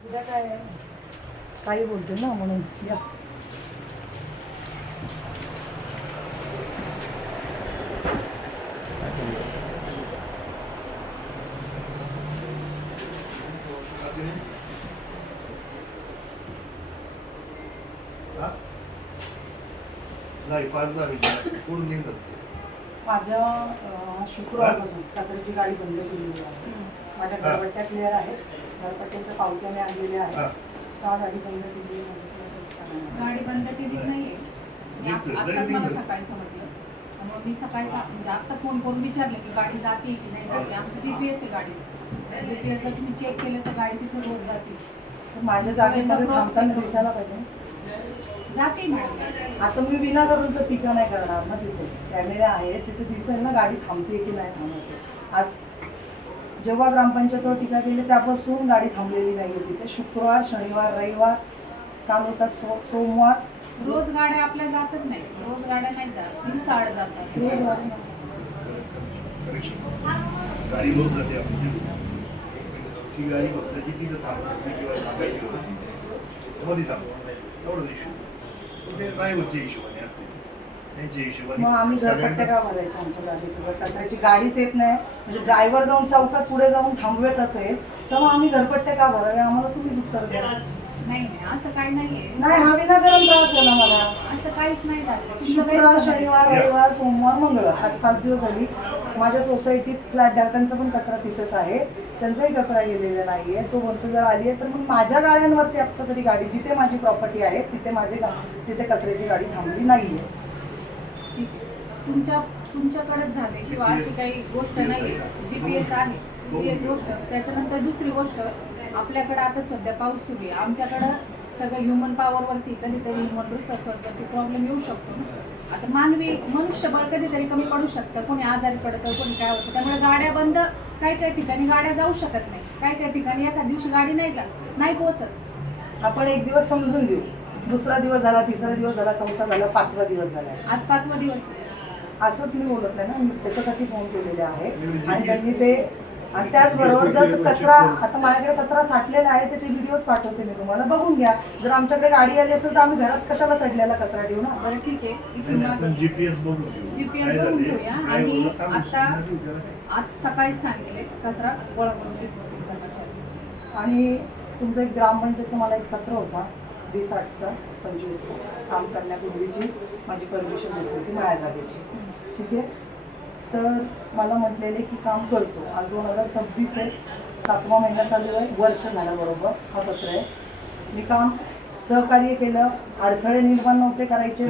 उद्या काय काही बोलते ना म्हणून या. नाही 5-10 मिनिटं पूर्ण निघतात. माझ्या शुक्रवारपासून कचऱ्याची गाडी बंद केलेली आहे. माझ्या घरपट्ट्या क्लिअर आहेत, घरपट्ट्याच्या पावत्याने आणलेल्या आहेत. का गाडी बंद केली? गाडी बंद केली नाहीये. आत्ताच मला सकाळी समजलं. मग मी सकाळी म्हणजे आत्ता फोन करून विचारलं की गाडी जाते की नाही जाते. आमचं GPS आहे गाडी. GPS जर तुम्ही चेक केलं तर गाडी तिथे रोज जाते. तर माझ्या जागेमध्ये थांबताना दिसायला पाहिजे. जाते मॅडम. आता मी विनाकारण तर टीका नाही करणार ना. तिथे कॅमेरे आहेत, तिथे दिसेल ना गाडी थांबते की नाही थांबते. आज जेव्हा ग्रामपंचायतीवर टीका केली त्यापासून गाडी थांबलेली नाही आहे तिथे. शुक्रवार, शनिवार, रविवार, काल होता सोमवार. रोज गाड्या आपल्या जातच नाही. रोज गाड्या नाही जात, दिवसाआड जातात. रोज गाडी रोज जाते आपली. ती गाडी फक्त किती थांबते किंवा थांबायची होती मध्ये थांबतो एवढंच इश्यू. ते ड्रायव्हरच्या हिशोबाने असते, त्यांच्या हिशोबाने. मग आम्ही घरपट्ट्या का भरायच्या आमच्या गाडीची? जर कचऱ्याची गाडीच येत नाही, म्हणजे ड्रायव्हर जाऊन चौकात पुढे जाऊन थांबवत असेल तर मग आम्ही घरपट्ट्या का भरावे? आम्हाला तुम्हीच उत्तर द्या. नाही नाही, असं काही नाहीये. नाही, हा विनाकारण त्रास झाला मला. असं काहीच नाही झालं. शुक्रवार, शनिवार, रविवार, सोमवार, मंगळवार आज 5 दिवस झाली. माझ्या सोसायटीत फ्लॅट धारकांचा पण कचरा तिथेच आहे, त्यांचाही कचरा गेलेला नाहीये. तो म्हणतो जर आली आहे तर मग माझ्या गाड्यांवरती आत्ता तरी गाडी, जिथे माझी प्रॉपर्टी आहे तिथे तिथे कचऱ्याची गाडी थांबली नाहीये. ठीक आहे. तुमच्याकडेच झाले किंवा अशी काही गोष्ट नाहीये. GPS आहे ही एक गोष्ट. त्याच्यानंतर दुसरी गोष्ट, आपल्याकडे आता सध्या पाऊस सुरू आहे. आमच्याकडं सगळं ह्युमन पॉवरवरती कधीतरी ह्युमन रिसोर्सवरती प्रॉब्लेम येऊ शकतो. आता मनुष्यबळ कधीतरी कमी पडू शकतं, कोणी आजारी पडतं, कोणी काय होतं. त्यामुळे गाड्या बंद, काही ठिकाणी गाड्या जाऊ शकत नाही, काही ठिकाणी एखाद्या दिवशी गाडी नाही पोहोचत. आपण एक दिवस समजून घेऊ, दुसरा दिवस झाला, तिसरा दिवस झाला, चौथा झाला, 5वा दिवस झाला. आज 5वा दिवस आहे. असंच मी बोलत नाही ना, मी त्याच्यासाठी फोन केलेले आहे. आणि त्यांनी ते, आणि त्याचबरोबर जर कचरा, आता माझ्याकडे कचरा साठलेला आहे त्याचे व्हिडिओज पाठवते मी तुम्हाला, बघून घ्या. जर आमच्याकडे गाडी आली असेल तर आम्ही घरात कशाला सडलेला कचरा ठेवू ना. बरं ठीक आहे. इथून आपण GPS बघून घेऊया. आणि आता आज सकाळीच सांगितले कचरा गोळा करून घेतला कर्मचारी. आणि तुमचं एक ग्रामपंचायतचं मला एक पत्र होता 20/8चा 25 काम करण्यापूर्वीची माझी परमिशन घेतली होती माझ्या जागेची. ठीक आहे. तर मला म्हटलेले की काम करतो. आज 2026 आहे, 7वा महिना चालू आहे, वर्ष झाल्याबरोबर हा पत्र आहे. मी काम सहकार्य केलं, अडथळे निर्माण नव्हते करायचे.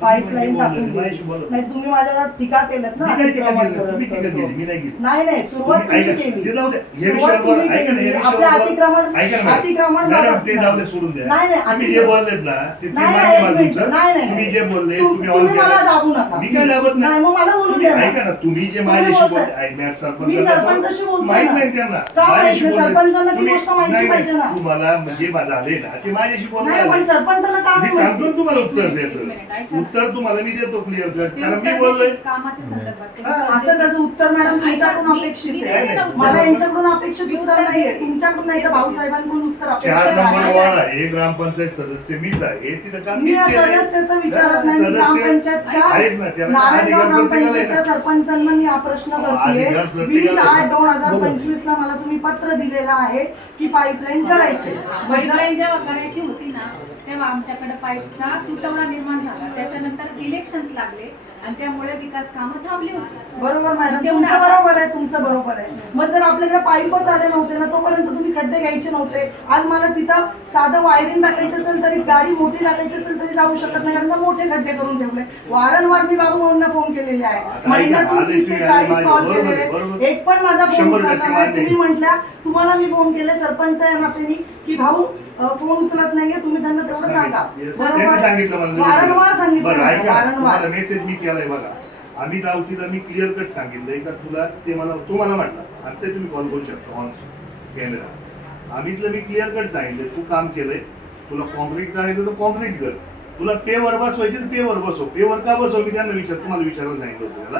पाईपलाईन टाकून दिली. नाही, तुम्ही माझ्यावर टीका केलं ना. नाही, सुरुवात तुम्ही केली. आपल्या अतिक्रमण तुम्ही मला दाबू नका. नाही, मग मला बोलू द्या. तुम्ही जे माझ्याशी मी सरपंचाशी बोलतोय ना. का माहित नाही? सरपंचांना ती गोष्ट माहिती पाहिजे ना. तुम्हाला म्हणजे झाले ना ते माझ्याशी नाही, पण सरपंचाला का मी नाही सांगतो माहिती? तुम्हाला उत्तर द्यायचं. उत्तर तुम्हाला मी देतो क्लिअर कट, कारण मी बोललोय. कामाच्या संदर्भात असं कसं उत्तर मॅडम तुमच्याकडून अपेक्षित आहे? मला यांच्याकडून अपेक्षित उत्तर नाहीये, तुमच्याकडून नाही तर भाऊसाहेबांकडून उत्तर 4 अपेक्षित नंबर आहे. वॉर्ड आहे, ग्रामपंचायत सदस्य मीच आहे. तिथं काम मी मीच या केलंय. सदस्याचं विचारत नाही. मी सदस्य ग्रामपंचायतच्या आहेच ना, त्याला नारायणगाव अधिकार प्रत्येकाला आहे ग्रामपंचायतच्या ना. सरपंचांना मी हा प्रश्न करतेय. अधिकार प्रत्येकाला आहे. 20/8/2025 ला मला तुम्ही पत्र दिलेलं आहे की पाईपलाईन करायचे. पाईपलाईन जेव्हा करायची होती ना तेव्हा आमच्याकडे पाईपचा तुटवडा निर्माण झाला. त्याच्यानंतर इलेक्शन्स लागले आणि त्यामुळे विकास कामं थांबली होती. बरोबर मॅडम, तुमचं बरोबर आहे, तुमचं बरोबर आहे. मग जर आपल्याकडे पाईपच आले नव्हते ना, तोपर्यंत तुम्ही खड्डे घ्यायचे नव्हते. आज मला तिथं साधं वायरिंग टाकायची असेल तरी, गाडी मोठी टाकायची असेल तरी जाऊ शकत नाही, कारण का मोठे खड्डे करून ठेवले. वारंवार मी बाबू भाऊंना फोन केलेले आहे. महिन्यातून 30 ते 40 कॉल केलेले, एक पण माझा फोन उचलला नाही. तुम्ही म्हटल्या, तुम्हाला मी फोन केले सरपंच या नात्याने की भाऊ फोन उचलत नाहीये, तुम्ही त्यांना तेवढं सांगा. वारंवार सांगितलं. मेसेज मी केलाय बघा. आम्ही दावतीला मी क्लिअर कट सांगितलंय का तुला ते मला तो मला म्हटला आणि ते तुम्ही कॉल करू शकता ऑन कॅमेरा. आम्हीतलं मी क्लिअर कट सांगितलं, तू काम केलंय, तुला कॉन्क्रीट करायचं तर कॉन्क्रीट कर, तुला पेवर बसवायचे तर पेवर बसव. पेवर का बसव मी त्यांना तुम्हाला विचारायला सांगितलं होतं त्याला.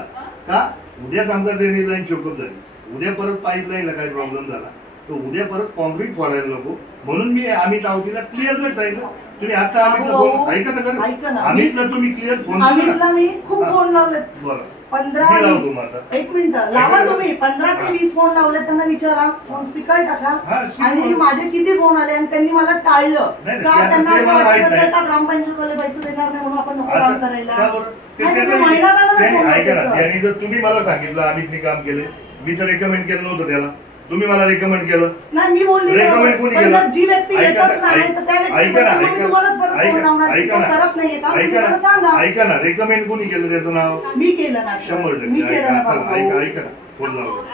का उद्या समजा ड्रेनेज लाईन चोकअप झाली, उद्या परत पाईपलाईनला काही प्रॉब्लेम झाला तर उद्या परत कॉन्क्रीट फोडायला नको म्हणून मी अमित आवतीला क्लिअर कट सांगितलं. तुम्ही आता अमितला अहो, फोन ऐका तर ऐका खरं. ना. अमितला तुम्ही क्लिअर फोन अमितला मी खूप फोन लावलेत. बरं 15 मी लावतो 20 मग आता. एक मिनिट लावा ऐका. तुम्ही 15 ते 20 फोन लावले त्यांना विचारा फोन स्पीकर टाका हा, speaker. आणि माझे किती फोन आले आणि त्यांनी मला टाळलं नाही, का ते आता त्यांना ते असं मला माहित वाटत नाही. असेल का ग्रामपंचायत वाले पैसे देणार नाही म्हणून आपण नको असं काम करायला का बरं? ते नाही, त्याचं तो महिना झाला ना त्यांनी- फोन ऐका ना, करतोय, त्यांनी जर तुम्ही मला सांगितलं अमितने काम केले मी तर रेकमेंड केलं नव्हतं त्याला. तुम्ही मला रेकमेंड केलं. नाही मी बोलली रेकमेंड कोणी पण केलं? जर जी व्यक्ती ऐका येतच ना, नाही तर त्या ऐका ना, व्यक्तीबद्दल मी ऐका. तुम्हालाच परत फोन लावणार की ऐका तो ना. करत नाहीये का तुम्ही ऐका त्याला ना सांगा ऐका ना रेकमेंड कोणी केलं त्याचं नाव? मी केलं ना सर. 100% मी केलं ऐका ना चला, बाबा. ऐका ऐका ना फोन लावतो.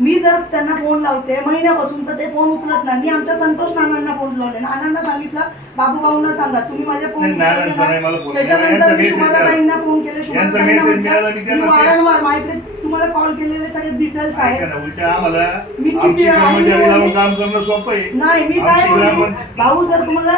मी जर त्यांना फोन लावते महिन्यापासून तर ते फोन उचलत नाही. मी आमच्या संतोष नानांना फोन लावले नानांना सांगितलं बाबू भाऊंना सांगा तुम्ही माझे फोन नाही, नानांचा नाही मला फोन. त्याच्यानंतर यांचा मी message शुभाताईंना फोन केले यांचा शुभाताईंना message म्हटलं, मिळाला, मी मी त्यांना ते- वारंवार माझ्याकडे तुम्हाला कॉल केलेले सगळे डिटेल्स ऐका आहेत. ना उलट्या आम्हाला मी किती आमची वेळा कर्मचारी बोलली? लावून काम करणं सोपं आहे. नाही मी काय आमची बोलली ग्रामपंचायत- भाऊ जर तुम्हाला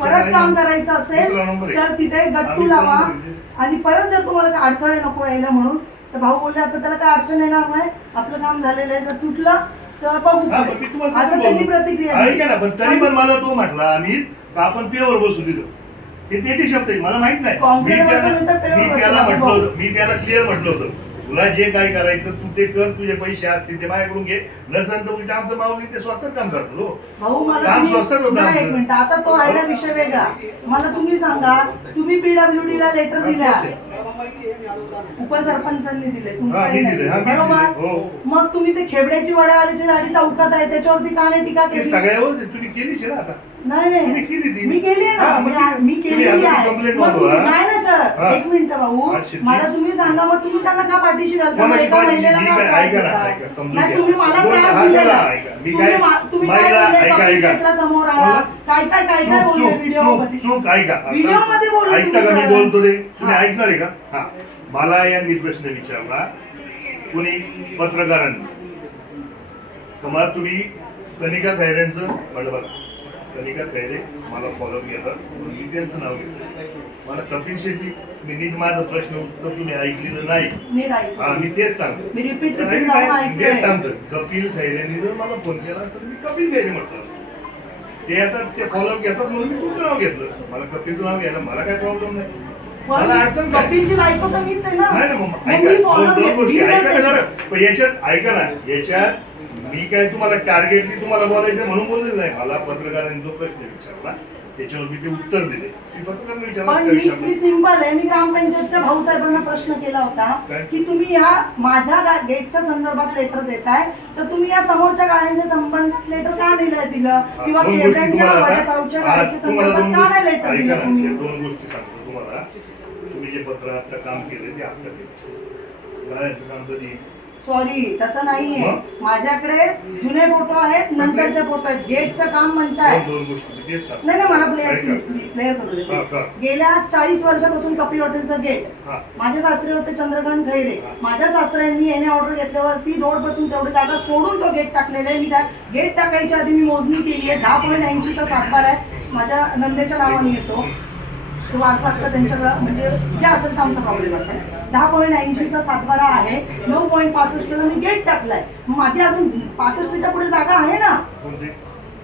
परत काम करायचं असेल दुसरा नंबर आहे. तर तिथे गट्टू आम्ही लावा सांगतो तिथे. आणि परत जर तुम्हाला काही अडथळे नको यायला म्हणून तर भाऊ बोलले आता त्याला काय अडचण येणार नाही आपलं काम झालेलं आहे जर तुटलं तर बघू हा, पुढे. पण मी तुम्हाला असं कसं त्यांनी बोलतो? प्रतिक्रिया ऐका दिली. ना पण तरी पण मला तो म्हटला अमित का आपण पेवर बसू दिलं ते त्याचे शब्द आहे मला माहित नाही. मी Concrete त्याला बसवलं तर paver मी त्याला बसवलं. म्हटलं होतं मी त्याला क्लिअर म्हटलं होतं तुला जे काय करायचं तू ते कर तुझे पैसे असतील ते माझ्याकडून घे नसेल तर उलट आमचं माऊली ते स्वस्तात काम करतो हो. भाऊ मला काम तुम्ही- स्वस्तात होतं नाही, एक आमचं. मिनिट आता तो राहिला विषय वेगळा मला तुम्ही सांगा तुम्ही पीडब्ल्यूडी ला लेटर दिल्या उपसरपंचांनी दिले तुमचं हा, काही मी नाही. दिले, हा, मी बरोबर दिले, हो. मग तुम्ही ते खेबड्याची वड्यावाल्याची गाडी चौकात आहे त्याच्यावरती का नाही टीका ते केली सगळ्यावरच आहे. तुम्ही केलीच आहे ना आता नाही तुम्ही केली ती. मी केली आहे ना हा, मग ती- मी तुम्ही केलेली आता आहे complaint मग तुम्ही- नोंदवा. नाही ना सर हा. एक मिनिट भाऊ 830. मला तुम्ही सांगा मग तुम्ही त्यांना का पाठीशी घालता मग कोणाची एका पाठीशी? महिलेला मी का काय- त्रास ऐका ना, देता? ऐका, समजून नाही घ्या. तुम्ही मला बोल, त्रास हा, दिलेला चला, आहे. ऐका. मी तुम्ही काय- तुम्ही काय महिला- बोलले ऐका, कपिल ऐका. शेटला समोर आला बोला. काय बोलले व्हिडिओ मध्ये चूक ऐका व्हिडिओ मध्ये बोलले ऐकता का तुम्ही मी बोलतो ते सर. तुम्ही हा. ऐकणार आहे का हा मला यांनी प्रश्न विचारला कुणी पत्रकारांनी तर मग तुम्ही कनिका खैरेंचं म्हटलं बघा कनिका खैरे मला फॉलो घेतात म्हणून मी त्यांचं नाव घेतो मला कपिल शेट्टी मी नीट माझा प्रश्न उत्तर तुम्ही ऐकलेलं नाही नीट ऐका. हा मी तेच सांगतो मी रिपीट नाही, रिपीट लावून नाही, तेच ऐकलंय सांगतो कपिल खैरेंनी जर मला फोन केला तर मी कपिल खैरे म्हटलं असतं. ते आता ते फॉलोअप घेतात म्हणून मी तुमचं नाव घेतलं मला कपिलचं नाव घ्यायला मला काय प्रॉब्लेम नाही मला अडचण पण काय कपिलची बायको तर मीच आहे ना नाही ना मग मग ऐका, मी follow दोन गोष्टी मी ऐका करते. ना जरा. पण याच्यात ऐका ना याच्यात मी काय तुम्हाला टार्गेटली तुम्हाला बोलायचं म्हणून बोललेलं नाही मला पत्रकारांनी जो प्रश्न विचारला त्याच्यावर मी ते उत्तर दिले मी पत्रकारांना विचारलं पण काय मी विचारलं सिंपल आहे मी ग्रामपंचायतच्या भाऊसाहेबांना प्रश्न केला होता काय? की तुम्ही ह्या माझ्या गेटच्या संदर्भात लेटर देताय तर तुम्ही या समोरच्या गाड्यांच्या संबंधात लेटर का दिलं किंवा दोन गोष्टी खेबड्यांच्या तुम्हाला आता- वड्यापावच्या आज गाड्याच्या तुम्हाला संदर्भात दोन का नाही गोष्टी- लेटर ऐका दिलं ना, तुम्ही त्या दोन गोष्टी सांगतो तुम्हाला तुम्ही जे पत्र आता काम केले ते आता केले गाड्यांचं काम कधी सॉरी तसं नाहीये मग? माझ्याकडे जुने फोटो आहेत नंतरचे फोटो आहेत गेटचं काम म्हणताय दोन गोष्टी मी तेच सांगतो नाही मला ऐका. प्लेअर करू हा, दे कर. गेल्या 40 वर्षापासून कपिल हॉटेलचं गेट हा माझे सासरे होते चंद्रकांत खैरे हा. माझ्या सासऱ्यांनी याने ऑर्डर घेतल्यावरती रोड पासून तेवढी जागा सोडून तो गेट टाकलेला आहे मी त्या गेट टाकायच्या आधी मी मोजणी केली आहे 10.80 चा सातबार आहे माझ्या नंदेच्या नावाने येतो तो वारसा हक्क त्यांच्याकडं म्हणजे जे असेल तर आमचा प्रॉब्लेम असेल 10.80 चा सातबारा आहे 9.65 ला मी गेट टाकलाय मग माझी अजून 65च्या पुढे जागा आहे ना कोणते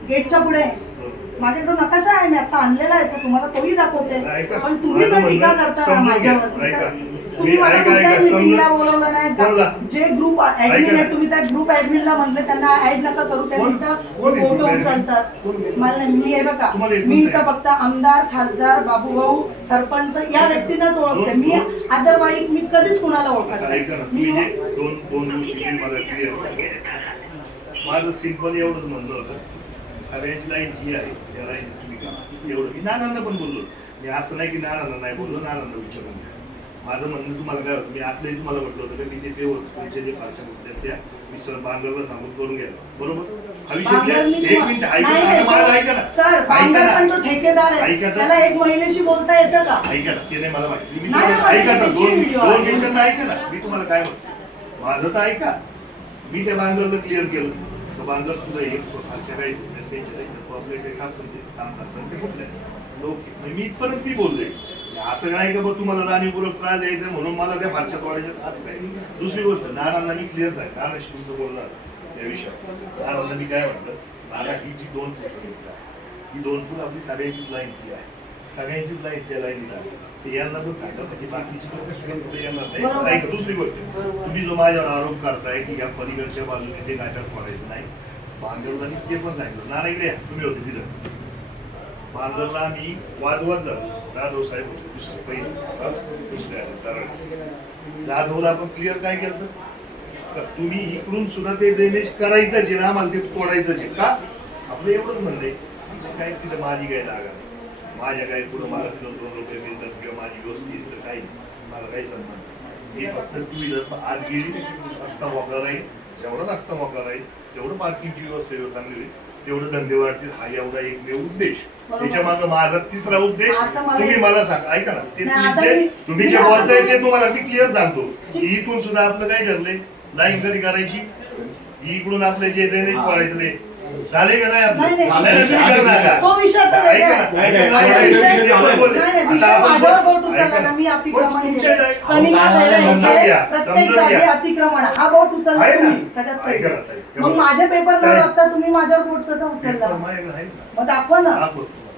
गेटच्या पुढे माझ्याकडे नकाशा आहे मी आता आणलेला आहे तो तुम्हाला तोही दाखवते ऐका. पण तुम्ही जर माझं टीका म्हणणं करता समजून घ्या. माझ्यावरती ऐका. तर तुम्ही मी मला ऐका, कुठल्याही ऐका, मिटिंगला समजून- बोलवलं नाही कोणला? का जे ग्रुप ऍडमिन ऐका आहे ना. तुम्ही त्या ग्रुप ऍडमिनला म्हणले त्यांना ऍड नका करू त्या कोण? नुसतं कोण आहे फोटो group admin? उचलतात कोण आहे? मला नाही, मी हे बघा तुम्हाला एकूण मी नाही. इथं फक्त आमदार खासदार बाबूभाऊ सरपंच या व्यक्तींनाच ओळखते मी अदरवाईज मी कधीच कुणाला ओळखत आता ऐका ना नाही तुम्ही मी जे दोन गोष्टी तुम्ही मला क्लिअर माझं सिंपल एवढंच म्हणणं होतं सगळ्यांची लाईन ही आहे त्या लाईन तुम्ही करा एवढं मी नानांना पण बोललो मी असं नाही की नानांना नाही बोललो नानांना विचारून माझं म्हणणं तुम्हाला काय होतं मी आतलंही तुम्हाला म्हटलं होतं की मी ते पेवर तुमच्या जे भाषा होत्या त्या मी सर बांगरला सांगून करून घ्यायला बरोबर हा विषय बांगर मी एक मिनिट ऐका नाही, ना, नाही, आता माझं ऐका ना सर ऐका बांगर ना. पण तो ठेकेदार आहे ऐका तर. त्याला एक महिलेशी बोलता येतं का ऐका ना ते नाही मला माहिती मी नाही, तुम्हाला- नाही, ऐका ना त्याची दोन video दोन आहे. मिनिटं तर ऐका ना मी तुम्हाला काय म्हणतो माझं तर ऐका मी त्या बांगरला क्लिअर केलं तर बांगर तुझं हे खालच्या काही आपल्या काही टाकून ते काम करतात ते कुठले लोक मी इथपर्यंत मी बोललोय असं नाही का बघ तुम्हाला जाणीवपूर्वक त्रास द्यायचा म्हणून मला त्या फारशात वाढायच्या असं काही दुसरी गोष्ट नानांना मी क्लिअर झाली नानाशी तुमचं बोलणार त्या विषयावर नानांना मी काय म्हटलं, नाना ही जी 2 फूट ही 2 फूट आपली सगळ्यांचीच लाईन ती आहे, सगळ्यांचीच लाईन त्या लाईनीला ते यांना पण सांगा, म्हणजे बाकीची लोक सुद्धा कुठे येणार बरोबर. नाही. ऐका दुसरी गोष्ट, बरोबर. तुम्ही जो माझ्यावर आरोप करताय की या पलीकडच्या बाजूने ते नाटक पडायचं नाही, बांधवलांनी ते पण सांगितलं. नाना इकडे या, तुम्ही होते तिथं बांधवला आम्ही वादवाद झालो, जाधव साहेब होते दुसरे पहिले दुसऱ्या कारण जाधवला आपण क्लिअर काय केलं तर तुम्ही इकडून सुद्धा ते ड्रेनेज करायचं जे ना, आम्हाला ते तोडायचं जे का आपलं एवढंच म्हणणं आहे काय तिथं माझी काय जागा नाही, माझ्या काय पुढं मला 2 रुपये मिळतात किंवा माझी व्यवस्थित तर काही नाही, मला काही संबंध नाही. मी फक्त टू व्हीलर आत गेली रस्ता मोकळा राहील, जेवढा रस्ता मोकळा राहील तेवढं पार्किंगची व्यवस्था चांगली होईल, तेवढं धंदे वाढतील, हा एवढा एकमेव उद्देश. त्याच्या मागे माझा तिसरा उद्देश तुम्ही मला सांगा, ऐका ना, ते तुम्ही जे बोलताय ते तुम्हाला मी क्लिअर सांगतो की इथून सुद्धा आपलं काय ठरलंय, लाईन कधी करायची, इकडून आपलं जे ड्रेनेज पडायचं ते झाले का नाही आपलं? तो विषय आता वेगळा आहे. विषय माझ्यावर बोट उचलला ना, मी अतिक्रमण केलं. कणिका पेरायचे, प्रत्येक जागी अतिक्रमण, हा बोट उचलला तुम्ही सगळ्यात पहिले. मग माझे पेपर न बघता तुम्ही माझ्यावर बोट कसं उचलला? मग दाखवा ना.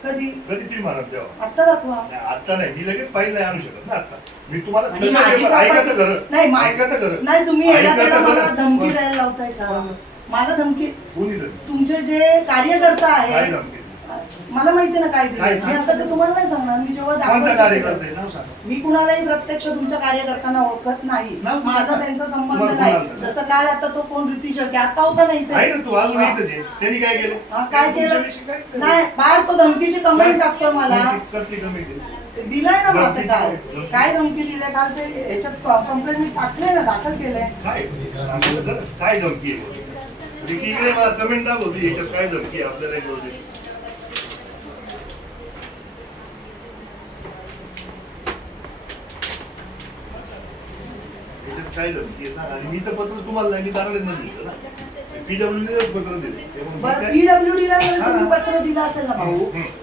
कधी कधी तुम्ही म्हणत तेव्हा आता दाखवा. आता नाही, मी लगेच फाईल नाही आणू शकत ना आता. मी तुम्हाला आणि सगळं माझी पेपर ऐका तर property- खरं, नाही ऐका तर खरं. नाही, तुम्ही याला ऐका त्याला तर मला खरं. धमकी द्यायला लावताय का? मला धमकी, कोणी दिली? तुमचे जे कार्यकर्ता काय आहेत, धमकी? मला माहिती ना काय काय दिलं. मी आता ते तुम्हाला नाही सांगणार. मी जेव्हा कोणता दाखवायचं कार्यकर्ता आहे? नाव सांगा. मी कुणालाही प्रत्यक्ष तुमच्या कार्यकर्त्यांना ओळखत नाही, नाव माझा सांगा. त्यांचा संबंध तुम्हाला नाही. कोणाला? जसं काल आता तो कोण रितीश शेळके आता होता नाही आहे इथे. ना, तू अजून इथंच आहे. त्यांनी काय केलं? हा, काय केलं? तुमच्याविषयी काय केलं? नाही, बाहेर तो धमकीची कमेंट टाकतोय मला. कसली कमेंट आहे? ते दिलाय ना मग ते काल. काय धमकी दिलाय काल, ते याच्यात कंप्लेंट मी टाकले ना, दाखल केलंय. काय सांगितलं तर काय धमकी आहे बोलू? म्हणजे इकडे मला कमेंट दाखवली, याच्यात काय धमकी आहे आपल्याला एक बोलू. याच्यात काय धमकी आहे सांग. आणि मी तर पत्र तुम्हाला नाही, मी तारडेंना दिलं ना, PWD पत्र दिले. त्यामुळे मी बरं, काय- PWD ला जर हा. तुम्ही पत्र दिलं असेल ना भाऊ,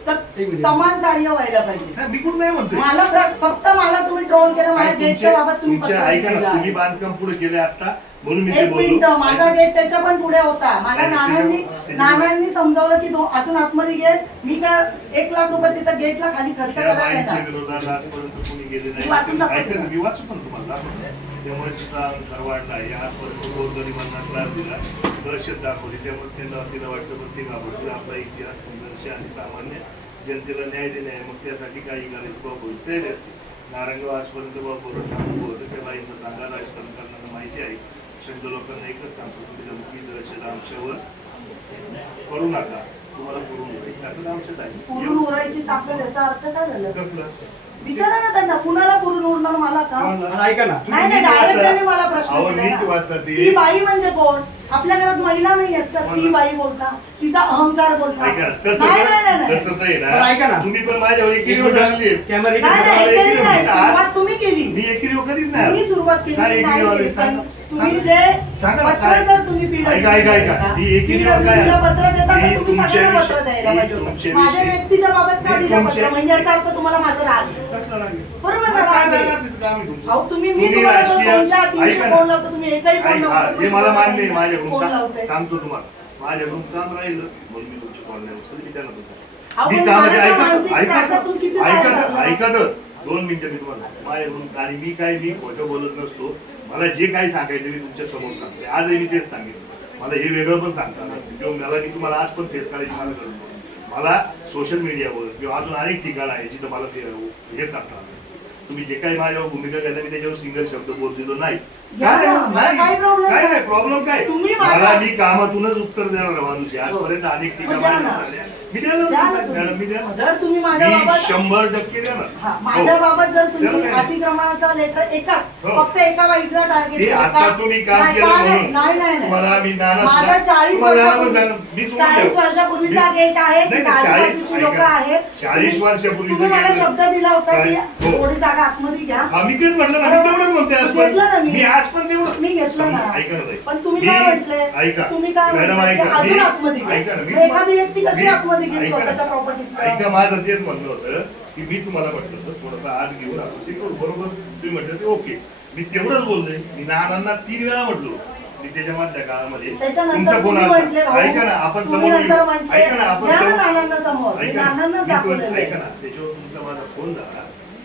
तर समान कार्य व्हायला पाहिजे. नाही, मी कुठं नाही म्हणतोय. मला फक्त मला तुम्ही ट्रोल केलं, माझ्या गेटच्या बाबत तुम्ही तुमच्या पत्र ऐका ना, दिलं तुम्ही आहे. बांधकाम पुढे केले आता म्हणून मी ते एक मिनिट, बोललो. माझा गेट त्याच्या पण पुढे होता. मला नाही, नानांनी समजावलं की आतून आतमध्ये घे. मी काय 1 लाख रुपये तिथं गेटला खाली खर्च त्या करायला बाईंच्या येणार. विरोधात आजपर्यंत कोणी गेले मी वाचून नाही. दाखवतो. ऐका ना, मी वाचू पण तुम्हाला त्यामुळे तिचा अंतर वाढला आहे. आजपर्यंत गोरगरिबांना त्रास दिला, दहशत दाखवली, त्यामुळे त्यांना तिला वाटतं प्रत्येक घाबरतील आपला इतिहास, संघर्ष आणि सामान्य जनतेला न्याय देणे आहे. मग त्यासाठी काही करायचं बाबू तयारी असते. नारायणगाव आजपर्यंत बाबू होतं, त्या बाईंना सांगा, राजकारण करताना माहिती आहे. शब्द लोकांना एकच सांगतो, तुम्ही धमकी दहशत आमच्यावर करू नका, तुम्हाला पुरून होईल. त्यातच आमच्यात आहे. पुरून उरायची ताकद, याचा अर्थ काय झालं? कसलं? विचारा ना त्यांना, कुणाला पुरून उरणार, मला का? ऐका ना, नाही नाही, डायरेक्ट त्यांनी मला प्रश्न अहो, केला नीट ना. वाचा ते. ती बाई म्हणजे कोण? आपल्या घरात महिला नाही आहेत तर ती बाई बोलता, तिचा अहंकार बोलता. ऐका ना, तसं नाही, तर- नाही, नाही, नाही. तसं तर आहे बरं, ऐका ना, ना. तुम्ही पण माझ्यावर एकीवर झालेली आहे. कॅमेरा नाही, इकडे नाही, मला एकही एक नाही. मिनिट, सुरुवात तुम्ही केली. मी एकीवर कधीच नाही तुम्ही आलो. सुरुवात केली, काय मी नाही एकीवर केली. सांगा. पण तुम्ही सांगा. जे सांगा ना, पत्र काय? जर तुम्ही PWD ऐका, ऐका, ऐका. ला ही एकीवर काय? PWD ला पत्र देता ही तर तुम्ही सगळ्यांना तुमच्या पत्र द्यायला ही पाहिजे होतं. तुमच्या माझ्या विषयी- व्यक्तीच्या बाबत का ही दिलं पत्र? तुमच्या- म्हणजे याचा अर्थ तुम्हाला माझं राग आहे. कसलं राग आहे? बरोबर ना, काय राग आहे. राग असेल काम आहे तुमचं? अहो तुम्ही, मी तुम्ही तुम्हाला राजकीय- 200-300 ऐका ना. फोन लावतो, तुम्ही एकही फोन ऐका, लावतो. हे मला मान्य आहे. माझ्याकडून फोन काम- लावते. सांगतो तुम्हाला, माझ्याकडून काम राहिलं म्हणून मी तुमची कॉल नाही उचलली, मी त्यांना बोलतो. अहो, मी पण कामाचे मला ऐकत मानसिक त्रासातून किती बाहेर लागला? ऐकत 2 मिनिटं मी तुम्हाला माझ्याकडून. आणि मी खोटं बोलत नसतो. मला जे काही सांगायचं मी तुमच्या समोर सांगते. आजही मी तेच सांगितलं. मला हे वेगळं पण सांगता नसतं किंवा मला मी तुम्हाला आज पण फेस करायची मला गरज नाही. मला सोशल मीडियावर किंवा अजून अनेक ठिकाण आहे जिथं मला ते हे करतात. तुम्ही जे काही माझ्यावर भूमिका घ्यायला मी त्याच्यावर सिंगल शब्द बोललेलो नाही. घ्या ना, मला काही problem काय नाही. नाही, प्रॉब्लेम काय? तुम्ही मला मी कामातूनच उत्तर देणार माणूस आहे. आजपर्यंत अनेक ठिकाणी मग द्या ना. मी द्यायला द्या ना मॅडम, तुम्ही. मी द्यायला. जर तुम्ही माझ्या मी बाबत 100% देणार. हा, माझ्या हो. बाबत जर तुम्ही त्याला काय? अतिक्रमणाचा लेटर एकाच हो. फक्त एका बाईला टार्गेट ते आता तुम्ही काम केलं म्हणून. नाही नाही तुम्हाला नाही. आम्ही नाना माझा 40 तुम्हाला नाना पण वर्षापूर्वी- सांगा. मी सोडून 40 देऊ. वर्षापूर्वीचा मी- गेट आहे, नाही, तिथे नाही, 40 आजूबाजूची लोक ऐका. आहेत. 40 वर्षापूर्वीचा तुम्ही मला गेट आहे. शब्द दिला होता की काय? हो. थोडी जागा आतमध्ये घ्या. हा, मी तेच म्हटलं ना, मी तेवढंच म्हणतोय आज पण. घेतलं ना मी. मी आज पण तेवढं. मी घेतलं ना. ऐका ना ताई. पण तुम्ही मी- काय म्हटले? ऐका. तुम्ही काय मॅडम, म्हटले? ऐका. की अजून मी- आतमध्ये घ्या. ऐका ना, मी मग एखादी व्यक्ती कशी मी- आतमध्ये घेईल ऐका ना. स्वतःच्या प्रॉपर्टीत? ऐका, माझं तेच म्हणणं होतं की मी तुम्हाला म्हटलं होतं थोडासा आत घेऊन आपण ते करू. बरोबर तुम्ही म्हटलं ते ओके. मी तेवढंच बोललोय. मी नानांना 3 वेळा म्हटलो मी त्याच्या मधल्या काळामध्ये त्याच्यानंतर तुमचा फोन तुम्ही आला म्हटले भाऊ, ऐका ना आपण तुम्ही समोर नंतर येऊ. म्हटले, ऐका ना आपण घ्या ना समोर नानांना समोर. मी ऐका ना, नानांनाच मी पण- दाखवलेलं आहे. ऐका ना त्याच्यावर तुमचा माझा फोन झाला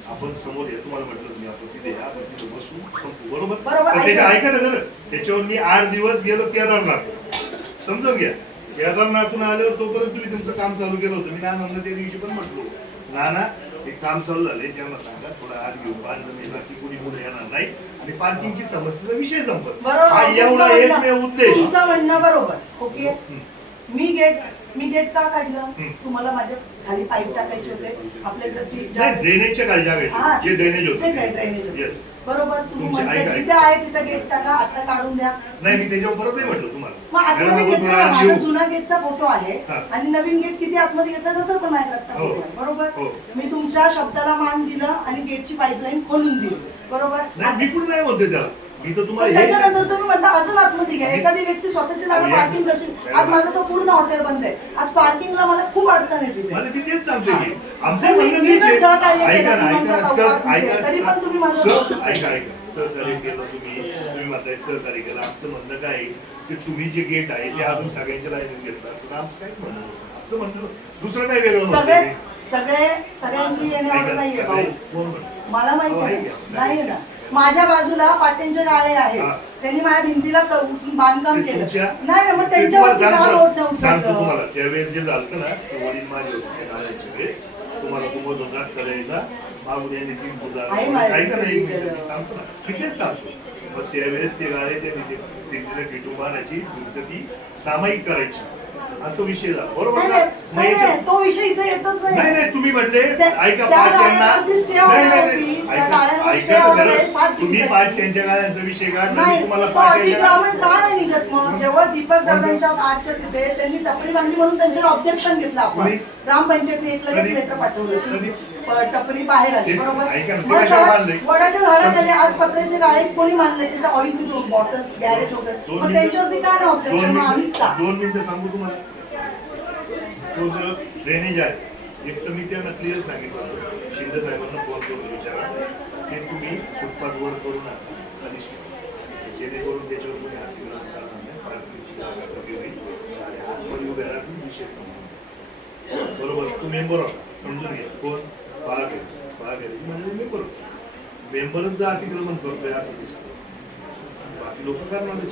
आपण समोर या तुम्हाला म्हटलं तुम्ही आपण तिथे या आपण तिथे बसू संपू. बरोबर बरोबर, पण त्याच्या ऐका. ऐका ना खरं त्याच्यावर मी 8 दिवस गेलो केदारनाथ समजून घ्या केदारनाथून आल्यावर तोपर्यंत तुम्ही तुमचं काम चालू केलं होतं मी नानांना त्या दिवशी पण म्हटलो नाना एक काम चालू झाले त्यांना सांगा थोडा हात घेऊन बांधलं मी बाकी कुणी पुढे येणार नाही आणि पार्किंगची समस्येचा विषय संपत बरोबर, हा एवढा तुमचं एकमेव म्हणणं- उद्देश तुमचं म्हणणं बरोबर ओके हम्म. मी गेट का काढलं हम्म. तुम्हाला माझ्या खाली पाईप टाकायचे होते आपल्याकडे नाही ड्रेनेजच्या खाली हा, जागा जे ड्रेनेज जे काय होते drainage असतं. Yes. बरोबर तुम्ही तुमचे म्हटलं ऐका. जिथे आहे तिथे गेट टाका आता काढून द्या नाही मी त्याच्यावर परत नाही म्हटलं तुम्हाला मग आतमध्ये मॅडम, आपण घेतलं थोडा ना, आत येऊ. माझा जुना गेटचा फोटो आहे हा. आणि नवीन गेट किती आतमध्ये घेतला त्याचा पण माझ्याकडे आता हो. photo आहे. बरोबर हो. मी तुमच्या शब्दाला मान दिलं आणि गेटची पाईपलाईन खोलून दिली बरोबर नाही मी कुठे नाही म्हणतोय त्याला मी तर पण तुम्हाला हे त्याच्यानंतर तुम्ही म्हणता अजून आतमध्ये घ्या एखादी व्यक्ती स्वतःची जागा हो, पार्किंग कशी आज माझं तो पूर्ण हॉटेल बंद आहे आज पार्किंगला मला खूप अडचण येते तिथे. मला मी तेच सांगतोय की आमचं आणि म्हणणं मी तेच जर आहे. सहकार्य केलं ऐका ना तुमच्या ऐका ना चौकात सर ऐका तरी पण तुम्ही माझं सर ऐका ऐका सहकार्य केलं तुम्ही म्हणताय सहकार्य केलं आमचं म्हणणं काय आहे की तुम्ही जे गेट आहे ते अजून सगळ्यांच्या लाईनीत घेतलं असतं आमचं काय म्हणणं नव्हतं. आमचं म्हणणं दुसरं काय वेगळं सगळे नव्हतं. सगळ्यांची येणे ऐका ऑर्डर ना, नाहीये सगळे- भाऊ कोण म्हणतं? मला माहिती हो, आहे. ऐका, नाही ना माझ्या बाजूला पाट्यांचे गाळे आहेत हा. त्यांनी माझ्या भिंतीला बांधकाम ते केलं तुमच्या- नाही ना मग ते त्यांच्यावरती तुम्हाला का सांगतो लोट सांगतो नव्हतं तुम्हाला त्यावेळेस जे झालं ना ते वडील माझे होते ते नारायणचे वेळेस तुम्हाला तो मधून जास्त द्यायचा मागून यांनी 3 पूजा आहे माझ्या ऐका ना एक घरी. मिनिट मी सांगतो ना मी तेच सांगतो मग त्यावेळेस ते गाळे त्यांनी ते भिंतीला किटून बांधायची भिंत ती सामायिक करायची असं विषय झाला बरोबर नाही, ना मग नाही, याच्या- नाही, तो विषय इथे येतच नाही नाही नाही तुम्ही म्हटले त्या- ऐका त्या पाच यांना गाळ्यांवरती stay नाही order नाही होती, नाही. त्या ऐका गाळ्यांवर ऐका stay तर order आहे, खरं. 7 तुम्ही दिवसाची. पाच त्यांच्या गाळ्यांचा विषय काढला नाही मी तुम्हाला तो पाच यांच्या अतिक्रमण का नाही निघत मग जेव्हा दीपक दादांच्या आजच्या तिथे त्यांनी टपरी बांधली म्हणून त्यांच्यावर ऑब्जेक्शन घेतलं आपण कधी? ग्रामपंचायतने एक लगेच कधी? लेटर पाठवलं कधी? की टपरी बाहेर आली ते- बरोबर ऐका ना, ते मग कशावर सर, बांधलंय? वडाच्या झाडाखाली आज पत्र्याचे गाळे कोणी मानले तिथे ऑइलची 2 बॉटल्स गॅरेज वगैरे दोन मग मिनिटं- त्यांच्यावरती काय नाही ऑब्जेक्शन मग आम्हीच का 2 मिनिटं सांगू तुम्हाला तो जो ड्रेनेज आहे एक तर मी त्यांना क्लिअर सांगितलं होतं शिंदे साहेबांना फोन करून विचारा ते तुम्ही फुटपाथ वर करू नका खाली जेणेकरून त्याच्यावर कोणी हातीला करणार नाही पार्किंगची जागा कमी होईल आणि आतमध्ये उभ्या राहून विषय संपला बरोबर तू मेंबर होता समजून घे कोण बाळा म्हणजे मेंबर होता मेंबरच जर अतिक्रमण करतोय असं दिसतं बाकी लोक करणार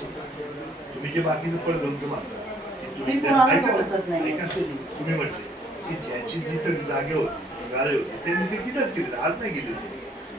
तुम्ही जे बाकीचं पडगमचं मानता मी कोणालाच ऐका ना, ओळखत नाही. ऐका ना, तुम्ही म्हटले की ज्याची जिथं जागे होती गाळे होते त्यांनी ते तिथंच केले आज नाही गेले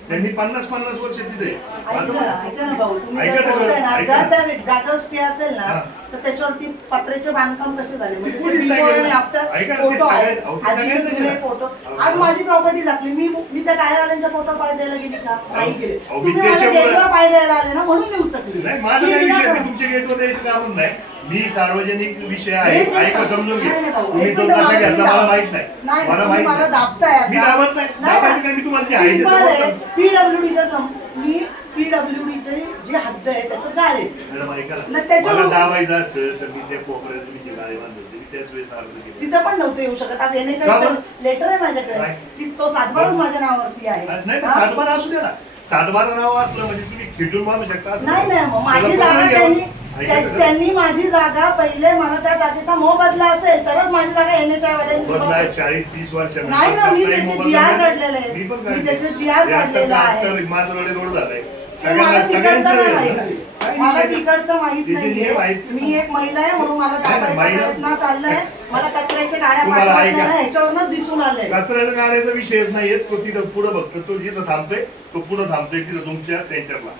त्यांनी 50-50 वर्ष तिथे ऐका ना भाऊ तुम्ही ऐका जर तर बोलताय ना, ऐका. जर त्या जागेवर स्टे असेल ना हा. तर त्याच्यावरती पत्र्याचे बांधकाम कसे झाले म्हणजे कोणीच ते नाही before केलं. आणि after ऐका ना, ते फोटो आहेत सगळ्यात- अहो, ते आधीचे सगळ्यांचं जुने केलं. फोटो अहो, आज माझी प्रॉपर्टी दाखली मी त्या गाळ्यावाल्यांच्या फोटो पाय द्यायला गेली का नाही गेले अहो, तुम्ही मी माझ्या त्याच्यामुळे- गेटवर पाय द्यायला आले ना म्हणून मी उचकली नाही माझा मी काय विषय मी विनाकारण- तुमच्या गेटवर द्यायचं काम नाही मी सार्वजनिक विषय आहे हे जे ऐका समजून घे नाही, नाही भाऊ, तुम्ही एक तो मिनिटं कसा मला घेतला तुम्ही मला दाब- माहित नाही नाही, मला तुम्ही माहित मला नाही दाबताय आता. मी दाबत नाही दाबायचं काय मी तुम्हाला जे आहे ते समजतं. मी पीडब्ल्यूडीचे जे हद्द आहे त्याचं गाळे मॅडम ऐका नाही, ना त्याच्यावर- मला दाबायचं असतं तर मी त्या कोपऱ्यात तुम्ही जे गाळे बांधले होते मी त्याच वेळेस अर्ज केला तिथं पण नव्हतं येऊ शकत आज का येण्याच्या बरं? लेटर आहे माझ्याकडे काय? की तो सातबारच माझ्या नावावरती आहे नाही तर हा? सातबारा असू द्या ना सातबारा नाव असलं म्हणजे तुम्ही खिटून मानू शकता असं नाही नाही मग माझी त्याला जागा कोणाला त्यांनी घ्यावं? ऐका तर खरं. त्यांनी माझी जागा पहिले मला त्या जागेचा मोबदला असेल तरच माझी जागा येण्याच्या बदलाय 40-30 वर्षानंतर नाही ना, मी कसलाही त्याचे मोबदला GR नाही. काढलेले आहेत. मी पण मी काढले. त्याचे GR ते आता काढलेलं आहे. आता मातरवाडी रोड झालाय ते मला तिकडचं नाही माहिती. काय मला विषय नाही. तिकडचं माहित ते जे नाहीये नियम आहेत- मी एक महिला आहे म्हणून मला दाबायचा महिला- प्रयत्न चाललाय मला कचऱ्याच्या गाड्या तुम्हाला पाठवत ऐका. नाही ह्याच्यावरच दिसून आलंय कचऱ्याचा गाड्याचा विषयच नाहीये तो तिथं पुढं बघतो तो जिथं थांबतोय तो पुढं थांबतोय तिथं तुमच्या सेंटरला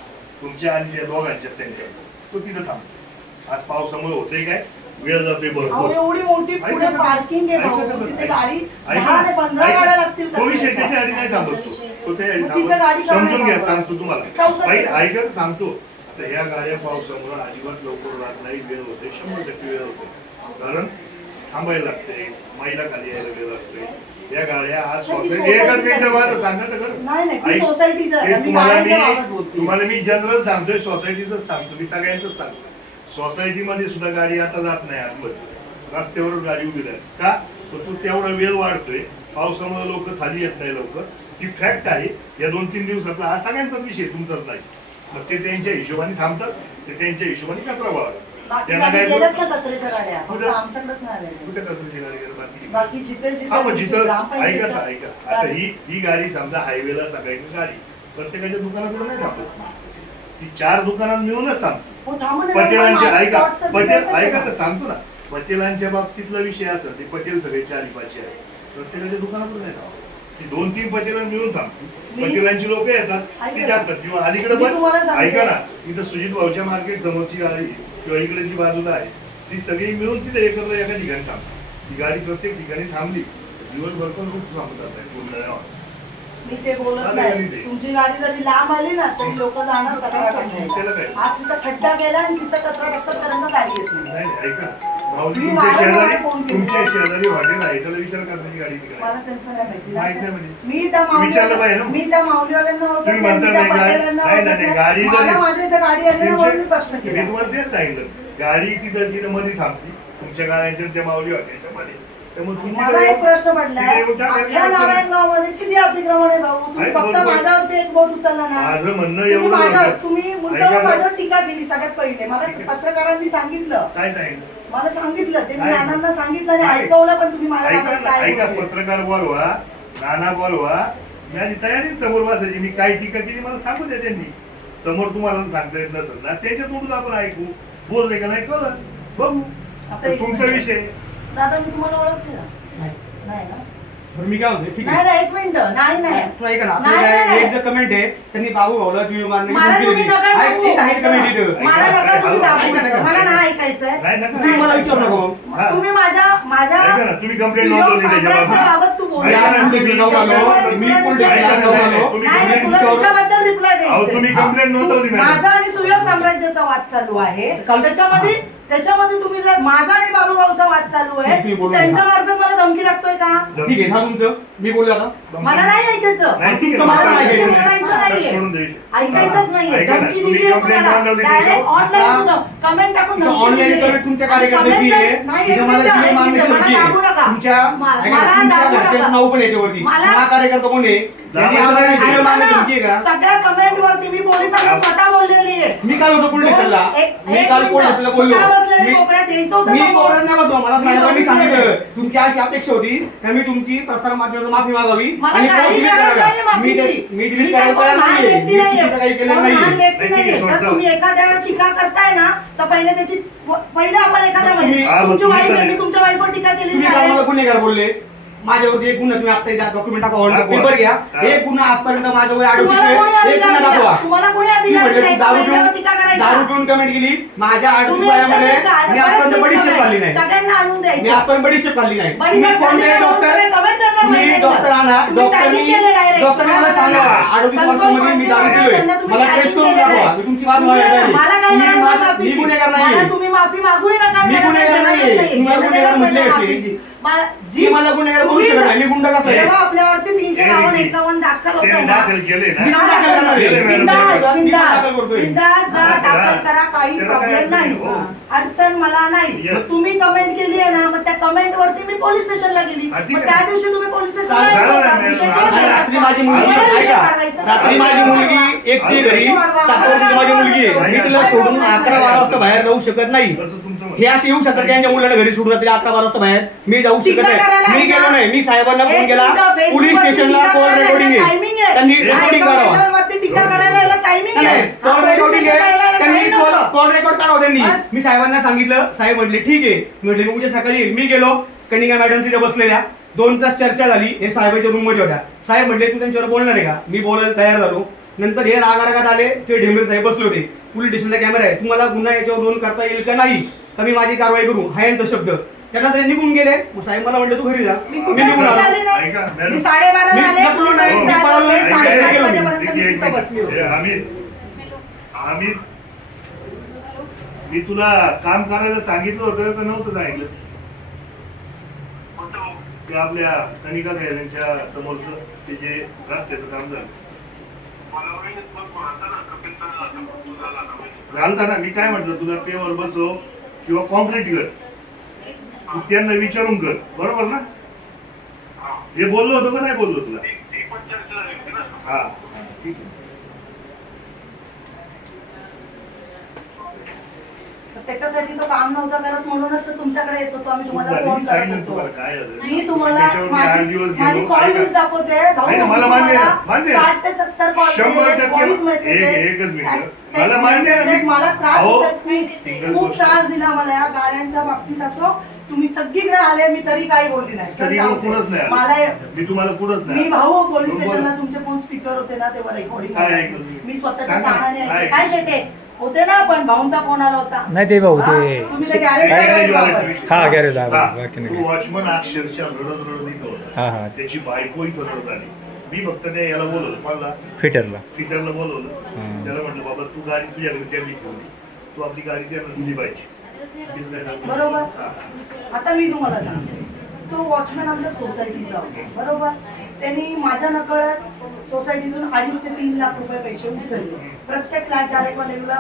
तुमच्या आणि त्या दोघांच्या सेंटर तो तिथं थांबतो आज पावसामुळे होतंय काय वेळ जातोय अहो भरपूर एवढी मोठी ऐका पुढे तर- पार्किंग आहे ऐका भाऊ तर- तिथे ऐका- गाडी ऐका 10 ते 15 ऐका. गाड्या लागतील तो विषय कचऱ्याच्या. त्याच्या आधी नाही थांबत तो त्याच्या आधी मग तिथं थांबत. गाडी का नाही समजून घ्या थांबत? सांगतो तुम्हाला चौकात बाई आहे. ऐका सांगतो आता ह्या गाड्या पावसामुळे अजिबात लवकर राहत नाही वेळ होते 100% वेळ होते कारण थांबायला लागते महिला खाली यायला वेळ लागतोय या गाड्या आज नाही, ती सोसायटी एकच सोसायटीचा मिनिट मला विषय. सांगा तर खरं. नाही नाही ती ऐक. सोसायटीचं आहे. ते मी तुम्हाला गाड्यांच्या बाबत मी बोलते. तुम्हाला मी जनरल सांगतोय सोसायटीच सांगतो मी सगळ्यांच सांगतो सोसायटीमध्ये सुद्धा गाडी आता जात नाही आतमध्ये रस्त्यावरच गाडी उभी राहते का तर तो तेवढा वेळ वाढतोय पावसामुळे लोक खाली येत नाही लवकर ही फॅक्ट आहे या 2-3 दिवसातला हा सगळ्यांचाच विषय तुमचाच नाही मग ते त्यांच्या हिशोबाने थांबतात, ते त्यांच्या हिशोबाने कचरा व्हावा. बाकी त्यांना गाडी काय गेल्यात ना कचऱ्याच्या गाड्या, फक्त कुठं? आमच्याकडेच नाही आलेल्या. कुठे कचऱ्याची गाडी गेली बाकी? बाकी जिथे हा मग जिथे जिथं ग्रामपंचायत ऐका ऐका आता ही गाडी समजा हायवेला सगळ्यांची गाडी प्रत्येकाच्या दुकानाकडे नाही थांबत, ती 4 दुकानात मिळूनच थांबते. हो, थांबून पटेलांच्या माझं ऐका spot चं पटेल तिथं ऐका आहे. तर सांगतो ना, पटेलांच्या बाबतीतला विषय असा ते पटेल सगळे 4-5 आहे, प्रत्येकाच्या दुकानाकडे नाही थांबत. ती 2-3 पटेला मिळून थांबते. पटेलांची लोक येतात ते ऐका. जातात किंवा अलीकडे मी पण तुम्हाला सांगते. ऐका ना, इथं सुजित भाऊच्या मार्केट समोरची गाडी किंवा इकडे जी बाजूला आहे ती सगळी मिळून तिथे एकत्र एका ठिकाणी थांबते. ती गाडी प्रत्येक ठिकाणी थांबली दिवसभर पण खूप थांबतात पूर्ण. मी ते बोलत चालेल नाही. आणि ते. तुमची गाडी जरी लांब आली ना तरी लोक जाणार कचरा त्याला टाकायला. काय? आज तिथं खड्डा गेला आणि तिथं कचरा टाकतात कारण का गाडी येत नाही. नाही ऐका भाऊजी, मी तुमच्या वारंवार शेजारी फोन केले. तुमच्या शेजारी हॉटेल आहे त्याला विचार करण्याची गाडी तिकडे मला त्यांचं नाही माहिती. माहित नाही म्हणजे? मी त्या विचारलं पाहिजे ना? मी त्या माऊलीवाल्यांना तुम्ही ओळखत म्हणता मी त्या नाही गाडी पटेलांना नाही ओळखत नाही गाडी नाही. मला माझ्या इथे गाडी आली ना म्हणून मी प्रश्न मी केला. तुम्हाला तेच सांगितलं, गाडी तिथं मध्ये थांबती तुमच्या गाड्यांच्या त्या माऊली हॉटेलच्या मध्ये. त्यामुळे तुम्ही मला एक प्रश्न पडलाय, तिकडे येऊन टाका. अख्ख्या नारायणगाव मध्ये किती अतिक्रमण आहे भाऊ? तुम्ही आहे, फक्त बरोबर. माझ्यावरती एक बोट उचलला ना. माझं म्हणणं तुम्ही एवढं होतं. तुम्ही ऐका मुद्दाम ना. माझ्यावर टीका केली सगळ्यात पहिले. मला पत्रकारांनी सांगितलं, काय सांगितलं? मला सांगितलं ते मी काय? नानांना सांगितलं आणि काय? ऐकवलं पण तुम्ही माझ्या ऐका बाबत ना, काय ऐका बोलले. पत्रकार बोलवा, नाना बोलवा, मी आधी तयारीच समोर बसायची. मी काय टीका केली मला सांगू द्या त्यांनी. समोर तुम्हाला सांगता येत नसेल ना त्याच्या तोंडून आपण ऐकू, बोलले का नाही कळलं बघू. आता एक तुमचा मिनिट. विषय दादा मी तुम्हाला ओळखते ना? नाही ना? बरं मी काय म्हणतो ठीक नाही आहे नाही, एक मिनिट. नाही नाही तू ऐका ना नाही, आपल्याला नाही, एक जर कमेंट आहे त्यांनी बाबू भाऊला जीव मारणे मला तुम्ही नका सांगू. कमेंट इथं मला नका तुम्ही दाबू. ऐका, ऐका. मला नाही ऐकायचंय. नाही नका. तुम्ही मला विचारू नका मग. हा. तुम्ही माझ्या ऐका ना, तुम्ही complaint CEO नोंदवली त्याच्या साम्राज्याबाबत बाबतीत. तू ऐका ना, बोलला. तुम्ही जाऊन आलो, त्याच्यामुळे मी तुला पोलीस reply स्टेशनला द्यायचा. जाऊन आलो. तुम्ही नाही नाही, तुला complaint त्याच्याबद्दल रिप्लाय अहो तुम्ही द्यायचा. कंप्लेंट नोंदवली मॅडम. माझा आणि सुयोग साम्राज्याचा वाद चालू आहे. त्याच्यामध्ये तुम्ही जर माझा आणि बाबूभाऊचा वाद चालू आहे, तुम्ही तू बोलू त्यांच्या मार्फत मला धमकी टाकतोय का? ठीक आहे हा तुमचं मी बोललो आता मला नाही ऐकायचं. नाही, ठीक आहे. तुम्हाला मला नाही ऐकायचं बोलायचं नाही. नाहीये. सोडून द्या. ऐकायचंच नाहीये. ऐका ना, धमकी तुम्ही दिली आहे complaint तुम्हाला. नोंदवली Direct त्याच्यावर. online कमेंट टाकून धमकी ऑनलाईन दिली आहे. कमेंट तुमच्या आणि कार्यकर्त्याची comment आहे नाही, तिथं एक मला मिनिटं, जीव एक मारण्याची मिनिटं, धमकी मला आहे. दाबू नका. तुमच्या ऐका ना, मला तुमच्या दाबू घरच्यांचं नका. नाव पण याच्यावरती मला- हा कार्यकर्ता कोण आहे त्यांनी आम्हाला जीव ऐका मारण्याची ना, धमकी आहे का सगळ्या कमेंट वरती मी पोलिसांना स्वतः बोललेली आहे. मी काल होतो पोलीस स्टेशनला मी काल पोलीस स्टेशनला बोललो कुठं बसलेले मी- कोपऱ्यात यायचं होतं मी समोर. कोपऱ्यात नाही बसलो मला मी साहेबांनी बघितलेलं आहे. सांगितलं तुमची अशी अपेक्षा होती की मी तुमची प्रसार माध्यमातून माफी मागावी मला आणि काही delete गरज करावी. नाहीये माफीची. मी डिलीट काही करायला तयार महान नाहीये व्यक्ती मी नाहीये. चुकीचं काही केलं कोण नाही महान व्यक्ती नाही, नाहीये. ठीक आहे, तर तुम्ही एखाद्यावर टीका करताय ना तर पहिले त्याची पहिले आपण एखाद्या तुम्ही- तुमची तुम्ही वाईफ करेल. मी तुमच्या वाईफवर टीका केली तुम्ही काल मला गुन्हेगार बोलले माझ्यावरती एक गुन्हा तुम्ही आता डॉक्युमेंट हा, टाका बोला. पेपर घ्या हा. एक गुन्हा आजपर्यंत माझ्यावर तुम्हाला कोणी 38 एक अधिकार गुन्हा दिला? दाखवा तुम्हाला कोणी मी अधिकार म्हटलं दिला? तू दारू पहिल्यावर टीका पिऊन करायचा. दारू पिऊन कमेंट केली माझ्या 38 तुम्ही वयामध्ये एकदा मी परत आजपर्यंत चेक बडीशेप करा. खाल्ली नाही सगळ्यांना आणून मी द्यायचं. आजपर्यंत बडीशेप खाल्ली नाही बडीशेप तुम्ही खाल्ली कोणत्याही नाही म्हणून डॉक्टर तुम्ही comment करणार तुम्ही नाही डॉक्टर एकदा. आणा तुम्ही tagging केलं direct. डॉक्टरने मला सांगा 38 संतोष वर्षामध्ये मी दारू मांजरेकर पिलोय त्यांना तुम्ही मला tagging टेस्ट करून केलेलं दाखवा आहे. मी तुमची बाजू तुम्ही- मांडणार नाही. मला काय तुम्ही गरज नाही मी माफीची. गुन्हेगार मला नाही तुम्ही माफी मागू नका. मी मला गुन्हेगार काही नाहीये. गरज नाही. तुम्हाला मला गुन्हेगार गरज म्हटले नाही अशी. माफीची. जी मला गुन्हेगार बोलू शकत नाही मी गुंड कसा आहे? जेव्हा आपल्यावरती 351 दाखल होत त्यांनी दाखल केले ना. मी दाखल करणार आहे. बिंदास मी दाखल करतोय. बिंदास जा दाखल करा काही त्याला काय प्रॉब्लेम नाही अडचण नाही. अडचण मला नाही Yes. तुम्ही कमेंट केली आहे ना मग त्या कमेंट वरती मी पोलीस स्टेशनला गेली हा, ठीक मग आहे. त्या दिवशी तुम्ही पोलीस झालं स्टेशनला ना, मॅडम. रात्री माझी मुलगी ऐका रात्री माझी मुलगी एकटी घरी 7 वर्षाची माझी मुलगी आहे मी तिला सोडून 11-12 वाजता बाहेर जाऊ शकत नाही तसं तुमचं म्हणणं. हे असे येऊ शकतात त्यांच्या मुलांना घरी सोडून रात्री 11-12 वाजता बाहेर मी जाऊ शकत टीका करायला नाही मी आहे गेलो ना? नाही मी साहेबांना फोन एक केला मिनिटं, Facebook पोलीस वरती स्टेशनला टीका कॉल करायला रेकॉर्डिंग याला आहे timing आहे. त्यांनी हा, रेकॉर्डिंग एका करावा मोबाईलवरती टीका करायला याला timing नाही, आहे. नाही, हा, कॉल पोलीस रेकॉर्डिंग स्टेशनला आहे यायला त्यांनी time नव्हतं. कॉल रेकॉर्ड काढावं त्यांनी बस. मी साहेबांना सांगितलं साहेब म्हटले ठीक आहे म्हटले मी उद्या सकाळी येईल. मी गेलो कनिका मॅडम तिथे बसलेल्या 2 तास चर्चा झाली हे साहेबांच्या रूम मध्ये होत्या साहेब म्हटले तू त्यांच्यावर बोलणार आहे का मी बोलायला तयार झालो नंतर हे रागारागात आले ते ढेंबरे साहेब बसले होते पोलीस स्टेशनला कॅमेरा आहे तुम्हाला गुन्हा याच्यावर नोंद करता येईल का नाही तर मी माझी कारवाई करू हा यांचा शब्द त्यानंतर निघून गेले मग साहेब मला म्हटलं तू घरी जा मी मी कुठे निघून आलो आले नाही. ऐका, मॅडम. मी 12:30 मी आले, ढकलून नाही, तुम्ही मी आले, पळालो नाही, 8:30 मी वाजेपर्यंत एक- मी एक तिथं बसली मिनिट. होती. हे अमित मी तुला काम करायला सांगितलं होतं का नव्हतं सांगितलं ते आपल्या कनिका यांच्या समोरचं ते जे रस्त्याचं काम झालं झालं ना मी काय म्हटलं तुला पेवर बसव किंवा कॉन्क्रीट कर तू त्यांना विचारून कर बरोबर ना हे बोललो होतो का नाही बोललो तुला हा ठीक आहे त्याच्यासाठी तो काम नव्हता करत म्हणूनच तर तुमच्याकडे येत होतो आम्ही तुम्हाला खूप फोन झाली, करत सांगितलं होतो. तुम्हाला काय झालं. मी तुम्हाला त्याच्यावर मी 8 दिवस माझी गेलो. कॉल ऐका. लिस्ट दाखवते भाऊ. नाही, मला मान्य आहे, मान्य आहे. 60 ते 70 कॉल 100% एकच मिनिट. मला मान्य आहे ना, मला त्रास अहो, होतात single खूप गोष्ट. त्रास दिला मला या गाड्यांच्या बाबतीत. असो तुम्ही सगळीकडे आले मी तरी काही बोलली नाही. सर, जाऊ इकडं दे. कुठंच नाही आलं. मला मी तुम्हाला कुठंच मी नाही भाऊ पोलीस बरोबर. स्टेशनला तुमचे फोन स्पीकर होते ना तेव्हा रेकॉर्डिंग काय ऐकलं तुम्ही? मी स्वतःच्या सांगा. कानाने काय ऐकले. काय शेटे होते ना पण भाऊंचा फोन आला होता. नाही ते भाऊ हा? ते तुम्ही ते गॅरेज हा, गॅरेज आहे. बाकी नाही. वॉचमन अक्षरशः रडत इथं होता. हा हा त्याची बायको इथं रडत आली. मी फक्त त्या याला बोलवलं मला फिटरला पीटरला बोलवलं. हम्म. त्याला म्हटलं बाबा तू गाडी तुझ्याकडे त्यांनी ठेवली, तू आपली गाडी त्यांना दिली पाहिजे. चुकीचं काय झालं? बरोबर. हा. आता मी तुम्हाला सांगते तो वॉचमॅन आमच्या सोसायटीचा होता बरोबर. त्यांनी माझ्या नकळत सोसायटीतून 2.5 ते 3 लाख रुपये पैसे उचलले. प्रत्येक फ्लॅट धारकवाल्याला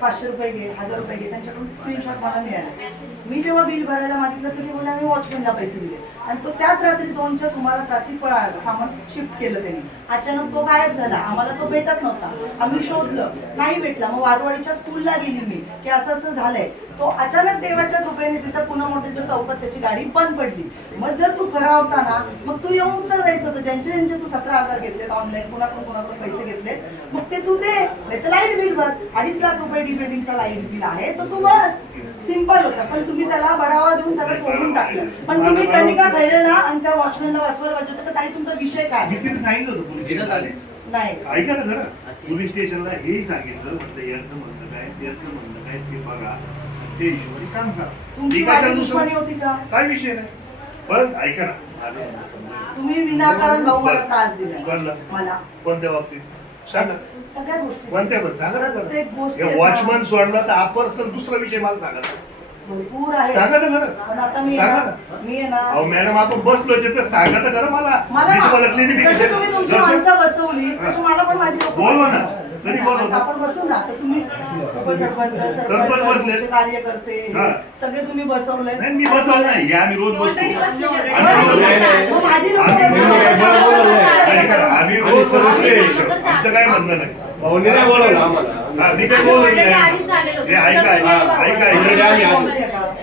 500 रुपये घे, 1000 रुपये घे, त्यांच्याकडून स्क्रीनशॉट मला मिळाला. मी जेव्हा बिल भरायला मागितलं तरी बोलले आम्ही वॉचमॅनला पैसे दिले आणि तो त्याच रात्री 2च्या सुमारास रात्री पळाला. सामान शिफ्ट केलं त्यांनी. अचानक तो गायब झाला. आम्हाला तो भेटत नव्हता. आम्ही शोधलं नाही भेटला. मग वारवाडीच्या स्कूलला गेली मी की असं असं झालंय. तो अचानक देवाच्या कृपेने तिथं पुन्हा मोठीच्या चौकात त्याची गाडी बंद पडली. मग जर तू खरा होता ना मग तू येऊन उत्तर द्यायचं होतं. ज्यांचे तू 17,000 घेतलेत ऑनलाईन कुणाकडून पैसे घेतले मग ते तू दे. नाही लाईट बिल भर. 2.5 लाख रुपये डिपेंडिंगचा लाईट बिल आहे तर तू भर. सिंपल होता. पण तुम्ही त्याला बढावा देऊन त्याला सोडून टाकलं. पण तुम्ही कणिका खैरेला आणि त्या वॉचमॅनला वाचवायला पाहिजे होतं का ताई तुमचा विषय काय मी तिथे सांगितलं होतं पोलीस स्टेशनला आलीच. नाही. ऐका ना जरा. पोलीस स्टेशनला हेही सांगितलं म्हटलं यांचं म्हणणं काय त्यांचं म्हणणं काय ते बघा ते हिशोबाने काम करा. तुमची मी माझी कशाला दुश्मनी दुसरं- होती का? काय विषय नाही. पण ऐका ना माझं म्हणणं समजा. तुम्ही विनाकारण भाऊ मला त्रास दिला कोणला? मला कोणत्या बाबतीत सांगा. सगळ्या गोष्टी कोणत्या पण सांगा ना प्रत्येक गोष्ट जरा. वॉचमन सोडला तर आपणच तर दुसरा विषय मला सांगा. भरपूर आहे. सांगा ना खरं. पण आता मी सांगा आहे ना. ना मी आहे ना अहो मॅडम आपण बसलो तिथं सांगा तर खरं मला. मी तुम्हाला जशी क्लिनिफिकेशन तुम्ही तुमची माणसं बसवली तशी मला पण माझी लोकं बोलवा ना. बसवली. तरी बोलवा ना. आपण बसू ना. तर तुम्ही उपसरपंच सरपंच बसले. तुमचे कार्यकर्ते हा. सगळे तुम्ही बसवले. नाही मी बसवलं नाही. हे आम्ही रोज बसतो. मग माझी लोकं आम्ही रोज सदस्य आहे. आमचं काय म्हणणं नाही. भाऊने नाही बोलवलं आम्हाला. हा, मी काय बोललो नाही. हे ऐका ऐका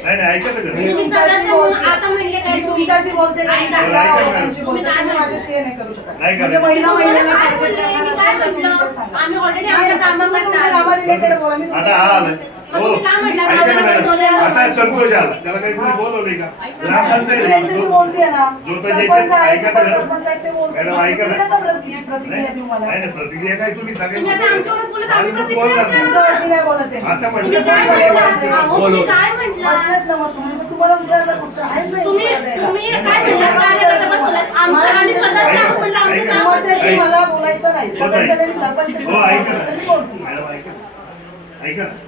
नाही नाही ऐका तर मी खरं. तुमच्याशी बोलते. आता म्हणले काय मी तुम्ही? तुमच्याशी बोलते का? ऐका. मी या ऐका. लोकांशी बोलते. तुम्ही माझ्याशी हे नाही करू शकत. नाही म्हणजे करायचं. महिला महिलेला काय target बोलले? करणार मी काय असेल तर तुम्ही म्हटलं? ते सांगा. आम्ही already नाही, आपलं कामं तुम्ही तुमच्या करणार. कामा related बोला. मी आता हा आलं. मग हो तुम्ही काय म्हटलं? ऐका ना मॅडम. बोलवलं. आता संतोष आला. त्याला काही कोणी बोलवलंय का? ग्रामपंचायत आहे. त्यांच्याशी बोलते ना. जो तो सरपंच ज्याच्या- आहे, ऐका तर खरं. उपसरपंच आहे, ते बोलते. मॅडम ऐका ना. तुम्ही नका प्रतिक्रिया देऊ मला. नाही नाही प्रतिक्रिया काय तुम्ही सगळे तुम्ही आता आमच्यावरच बोलत, आम्ही बोलणार प्रतिक्रिया नाही. तुमच्यावरती नाही बोलत आहे. आता तुम्ही म्हटलं काय तुम्ही सगळे म्हटलं? बोलते. अहो, तुम्ही काय म्हटलं? बसलेत ना मग तुम्ही. मग तुम्हाला विचारलं कुठं आहेच नाही तुम्ही उत्तर द्यायला. तुम्ही काय म्हटलं? कार्यकर्ते बसवलेत. आमचं आम्ही सदस्य आहोत म्हटलं, आमचं काम माझ्याशी ऐका. मला बोलायचं नाही. हो, ताई. सदस्याने सरपंचाशी हो ऐका ना. मी बोलते. मॅडम ऐका ना. ऐका ना.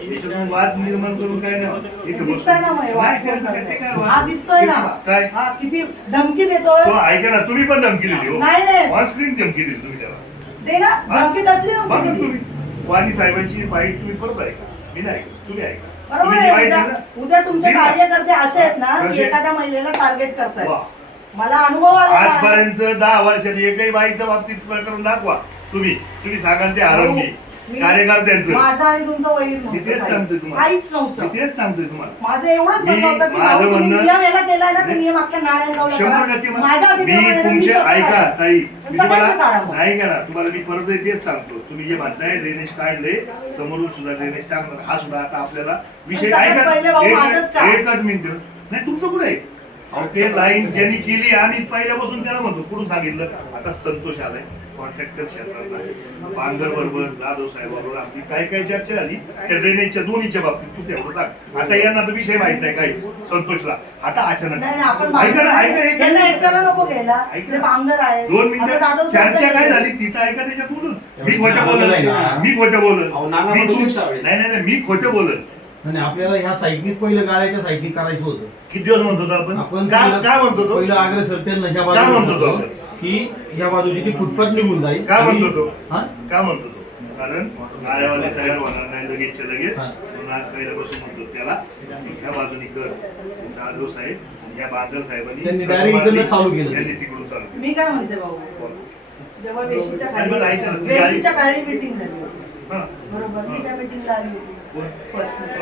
याच्यातून वाद निर्माण करून काय नाही इथे दिसतोय ना मग हे वाद नाही, त्यांचं काय- ते काय वाद? हा दिसतोय ना. काय हा किती धमकी देतोय. तो ऐका ना तुम्ही पण धमकी दिली हो नाही, नाही. ऑन स्क्रीन धमकी दिली तुम्ही त्याला दे ना धमकी नसली बघा धमकी दिली. तुम्ही वाणी साहेबांची बाईट तुम्ही परत ऐका मी नाही ऐका तुम्ही ऐका बरोबर तुम्ही जी आहे. बाईट उद्या दिली ना, उद्या तुमचे दिली ना. कार्यकर्ते असे आहेत ना की कसे? एखाद्या महिलेला टार्गेट करतायत. वा. मला अनुभव आला आहे. आजपर्यंत 10 वर्षात एकही बाईच्या बाबतीत प्रकरण दाखवा तुम्ही सांगाल ते आरंभी मी- कार्यकर्त्यांचं माझं आणि तुमचं वैर मी तेच सांगतोय नव्हतं. तुम्हाला काहीच मी नव्हतं. तेच सांगतोय तुम्हाला माझं एवढंच मी- म्हणणं होतं की माझं भाऊ, तुम्ही म्हणणं- नियम याला केलाय ना तर नियम अख्ख्या नारायणगावला करा. 100% माझ्या मी अधिकाराने मी तुमचे स्वतः ऐका काढेन. ताई मी सगळ्यांचं काढा तुम्हाला मग. नाही करा तुम्हाला मी परत तेच सांगतो तुम्ही जे म्हणताय ड्रेनेज काढले समोरून सुद्धा ड्रेनेज टाकणार हा सुद्धा आता आपल्याला विषय सगळ्यात ऐका पहिले भाऊ माझंच काम. एकच मिनिट नाही तुमचं कुठे आहे अहो, ते लाईन ज्यांनी केली आम्ही पहिल्यापासून त्याला म्हणतो कुठून सांगितलं आता संतोष आलाय कॉन्ट्रॅक्टर क्षेत्रात आहे बांगर बरोबर जाधव साहेब बरोबर आपली काय काय चर्चा झाली त्या ड्रेनेजच्या दोन्हीच्या बाबतीत तू तेवढं सांग आता यांना तर विषय माहित नाही काहीच संतोषला आता अचानक नाही नाही, आपण ऐका ना ऐका त्यांना ऐका एकट्याला नको घ्यायला. ऐका. जे बांगर आहे 2 आता मिनिटं जाधव चर्चा साहेब काय गेले. झाली तिथं ऐका त्याच्यात बोलून मी खोटं नाना बोलत नाही ना. मी खोटं बोलत अहो, नाना मी बोलले तू- त्यावेळेस. नाही नाही नाही, मी खोटं बोलत आणि आपल्याला ह्या साईडनी पहिलं गाड्याच्या साईडनी करायचं होतं. किती दिवस म्हणतो होतो आपण आपण काय म्हणतो तो पहिलं अग्रेसर त्यांना ह्या काय म्हणतो बाजूला तो? होतं की ह्या बाजूची ती फुटपाथ निघून जाईल. काय आणि- म्हणतो तो? हा? काय म्हणतो तो कारण नाळ्यावाले तयार होणार नाही लगेचच्या लगेच हा. म्हणून आज पहिल्यापासून म्हणतो त्याला ह्या बाजूनी कर जाधव साहेब आणि ह्या बांगर साहेबांनी त्यांनी direct इकडनं चालू केलं. त्यांनी तिकडून चालू केलं मी काय म्हणते भाऊ बोला. जेव्हा वेशीच्या आणि बरं ऐका ना, खाली ती गाडी- वेशीच्या खाली मीटिंग झाली होती हा. बरोबर मी त्या मीटिंगला आली होती फर्स्ट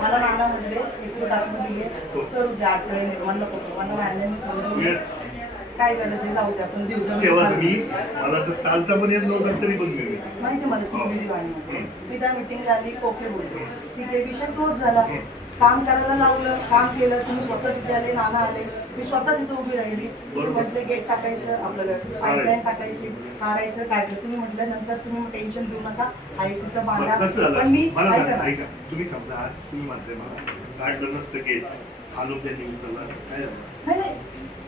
मला नाना म्हणले एक आतमध्ये घे करू द्या आठवडे निर्माण नको मला नानांनी समजून काय करायचं जाऊ द्या आपण देऊ तेव्हा मी मला तर चालता पण येत नव्हतं तरी पण मी माहिती मला ती व्हिडिओ आणि मी त्या मिटिंगला आली ओके बोलतो ठीक आहे विषय क्लोज झाला काम करायला लावलं काम केलं तुम्ही स्वतः तिथे आले नाना आले मी स्वतः तिथे उभी राहिली म्हटले गेट टाकायचं आपलं पाईपलाईन टाकायची काढायचं काढलं तुम्ही म्हटलं नंतर तुम्ही टेन्शन घेऊ नका आहे तिथं बांधा कसं झालं पण मी मला सांगा ऐका तुम्ही समजा आज तुम्ही म्हणताय मला काढलं नसतं गेट खालून त्यांनी उतरलं असतं काय झालं नाही नाही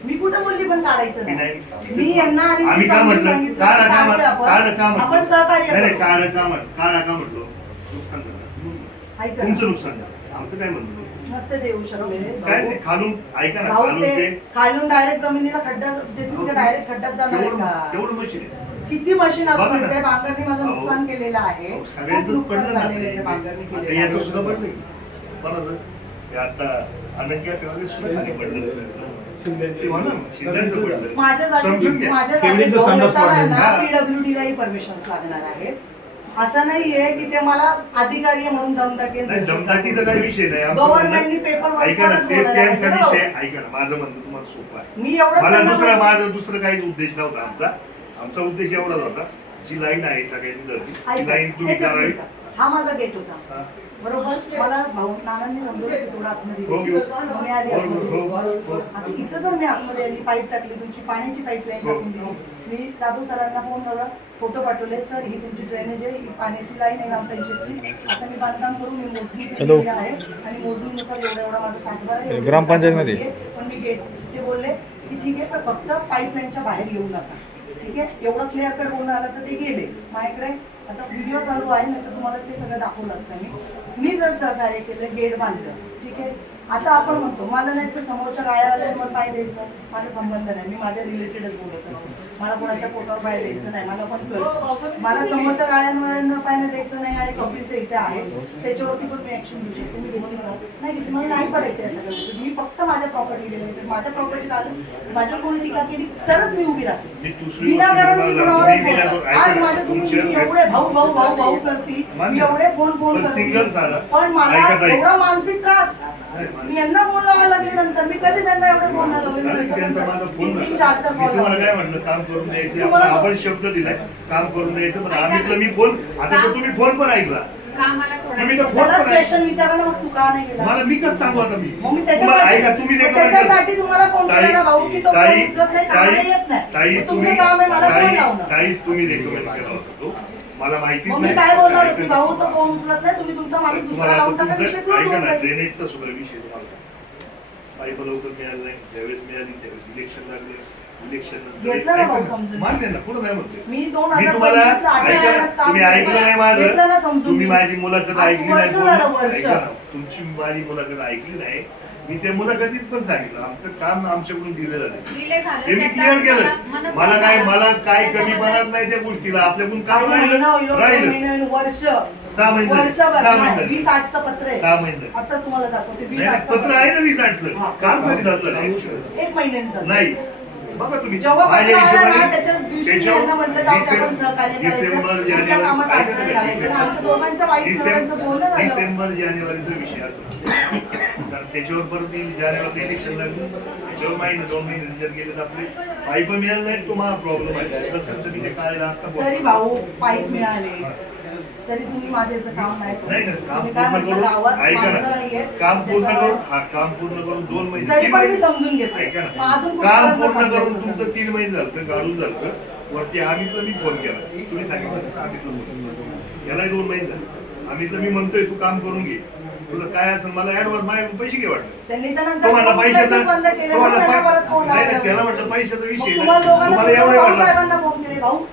मी कुठं बोलली पण काढायचं मी नाही नाही सांगितलं. मी यांना आणि आम्ही का म्हटलं काढा का म्हटलं आपण सहकार्य नाही करू. काढा का म्हटलो नुकसान झालं असतं. ऐका तुमचं नुकसान झालं आमचं काय म्हणतो नसते देऊ शकले काय ते खालून ऐका ना भाऊ खालून ते ते खालून डायरेक्ट जमिनीला खड्डा जेसीबी डायरेक्ट खड्ड्यात जाणार आहे का तेवढं मशीन आहे किती मशीन बघा असतं ना. त्या बांगरनी माझं अहो. नुकसान केलेलं आहे खूप सगळ्यांचं नुकसान पडलं ना झालेलं आहे त्या बांगरनी आता केलेलं याचं आहे. सुद्धा पडलं की बरोबर हे आता अनंक्या ठेवायला सुद्धा खाली पडलं ते म्हणा ना, शिंद्यांचं पडलं माझ्या जागी समजून घ्या. माझ्या केवढीचं जागी संडास पाडलं. हा. पीडब्ल्यूडी लाही परमिशन लागणार आहेत असं नाहीये की ते मला अधिकारी आहे म्हणून दमदाटी नाही दमदाटीचा काही विषय नाही आमचं गव्हर्नमेंटनी म्हणणं- पेपर ऐका ना ते त्यांचा ना विषय ऐका ना माझं म्हणणं तुम्हाला सोपं आहे मी एवढं मला सांगणार- माझा दुसरा काहीच उद्देश नव्हता आमचा उद्देश एवढाच होता जी लाईन आहे सगळ्यांनी धरली ती लाईन तुम्ही एकच करावी मिनिट. हा माझा गेट होता हा. बरोबर मला भाऊ नानांनी समजवलं की थोडं आतमध्ये हो, ये. हो. मी आली हो, आतमध्ये. हो, हो. आता इथं जर मी आतमध्ये आली पाईप टाकली तुमची पाण्याची पाईपलाईन हो. टाकून दिली मी जाधव सरांना फोन करा फोटो पाठवले सर ही तुमची ड्रेनेज आहे ही पाण्याची लाईन आहे ग्रामपंचायतची आता मी बांधकाम करून मी मोजणी केलेली आहे आणि मोजणीनुसार एवढा माझा सातबारा आहे. एवढी ग्रामपंचायतमध्ये? पण मी गेट ते बोलले की ठीक आहे पण फक्त पाईपलाईनच्या बाहेर येऊ नका ठीक आहे एवढं क्लिअर कट बोलणं आलं तर ते गेले माझ्याकडे आता व्हिडिओ चालू आहे ना तर तुम्हाला ते सगळं दाखवलं असतं मी जर सहकार्य केलं गेट बांधलं ठीक आहे आता आपण म्हणतो मला नाही तर समोरच्या गाळ्यावाल्यांवर पाय द्यायचं माझा संबंध नाही मी माझ्या रिलेटेडच बोलत असते मला कोणाच्या पोटावर पाय द्यायचं नाही मला पण कळतं मला समोरच्या गाळ्यांवर पाय नाही द्यायचं नाही आणि कपिलच्या इथे आहे त्याच्यावरती पण मी ऍक्शन घेऊ शकते मी घेऊन नाही की मला नाही पडायचं या सगळ्या गोष्टी मी फक्त माझ्या प्रॉपर्टी रिलेटेड माझ्या प्रॉपर्टीत आलं माझ्यावर कोणी टीका केली तरच मी उभी राहते मी दुसरी विनाकारण गोष्ट मी तुम्हाला कोणावर सांगतो. मी बोलतो. ऐका आज ना, माझ्या तुम्ही तुमच्या- एवढे भाऊ करती मान्य. मी एवढे फोन पण करते सिंगल झाला. पण मला ऐका ताई. एवढा मानसिक त्रास नाही, मी यांना फोन लावायला लागले नंतर मी कधी त्यांना एवढे फोन कारण की त्यांचा माझा फोन तीन नव्हता. चार मी तुम्हाला काय कॉल म्हणलं काम करून द्यायचं तुम्हाला- आपण शब्द दिलाय काम करून द्यायचं पण आम्ही मी फोन आता तर तुम्ही फोन पण ऐकला कामाला थोडा तुम्ही तर फोन त्यालाच पण ऐकला क्वेश्चन विचारा ना मग तू का नाही गेला मला मी कसं सांगू आता मग मी तुम्हाला ऐका तुम्ही मग त्याच्यासाठी तुम्हाला फोन केला ना भाऊ की तो फोन उचलत नाही कामाला येत नाही ताई मग तुम्ही तुमचं काम आहे मला फोन लावणं ताई तुम्ही रेकमेंड केला होता तो मला माहितीच मग मी नाही काय बोलणार होती ऐका भाऊ तो फोन उचलत नाही तुम्ही तुमचा माणूस दुसरा तुम्हाला लावून आता टाका विषय तुमचं close ऐका होऊन ना जाईल. ड्रेनेजचा सुद्धा विषय तुम्हाला सांगतो पाईप लवकर मिळालं नाही ज्यावेळेस मिळाली त्यावेळेस इलेक्शन लागले इलेक्शन घेतलं ना भाऊ समजून. मान्य ना पुढे नाही म्हणते मी मी 2025 तुम्हाला ला आठव्या ऐका ना, महिन्यात काम तुम्ही ऐकलं नाही घेतलं ना माझं समजून तुम्ही मी. माझी मुलाखत आज ऐकली नाही वर्ष झालं, वर्ष. ऐका ना, तुमची माझी मुलाखत ऐकली नाही मी त्या मुलाखतीत पण सांगितलं आमचं काम आमच्याकडून दिलं झालं डिले झालं हे मी त्याचा क्लिअर केलं मनस्ताप मला काय झाला. काय कमी त्याच्याबद्दल- पडत नाही त्या गोष्टीला आपल्याकडून काम काही महिना होईल, दोन राहिलं महिने होईल, वर्ष 6 महिने झाले. वर्षभर 6 महिने झाले. 20/8 पत्र आहे 6 महिने झाले. आता तुम्हाला दाखवते नाही 20/8 पत्र आहे ना 20/8 हा. काम कधी झालं नाही 1 महिन्याने झालं. नाही बघा तुम्ही जेव्हा माझ्या पत्र आलं ना, हिशोबाने त्याच्या दिवशी मी यांना म्हटलं जाऊ दे, आपण सहकार्य डिसेंबर करायचं. तुमच्या कामात जानेवारी अडथळे घालायचे. आमच्या दोघांचं वाईट सगळ्यांचं बोलणं झालं. डिसेंबर जानेवारीचा विषय असतो कारण त्याच्यावर परत जानेवारी इलेक्शन लागलं त्याच्यावर महिने 2 महिने जर गेले तर आपले पाईप मिळालं नाही तो माझा प्रॉब्लेम आहे तसं तर मी ते काय आता तरी भाऊ पाईप मिळाले तरी तुम्ही माझे इथं काम नाही नाही ना चालू. काम तुम्ही काय पूर्ण म्हटलं, गावात करून ऐका माणसं ना नाहीये. काम पूर्ण त्याच्यावर- करून हा काम पूर्ण करून 2 महिने तरी 3 पण मी महिने समजून घेते. ऐका मग ना अजून काम कुठपर्यंत पूर्ण करून समजायचं? तुमचं 3 महिने झालं काढून झालं वरती आम्हीतलं मी फोन केला तुम्ही सांगितलं आम्हीतलं फोन यालाही 2 महिने झाले आम्हीतलं मी म्हणतोय तू काम करून घे तुला काय असेल मला ऍडव्हान्स माझ्या पैसे घे वाटतं त्यांनी तर नंतर तो म्हणला फोन पैशाचा उचलायचं बंद केलं. तो म्हणला म्हणून त्यांना परत फोन नाही, लावला. त्याला म्हटलं पैशाचा मग विषय तुम्हाला दोघांना तुम्हाला एवढे भाऊ म्हणलं साहेबांना फोन केले भाऊ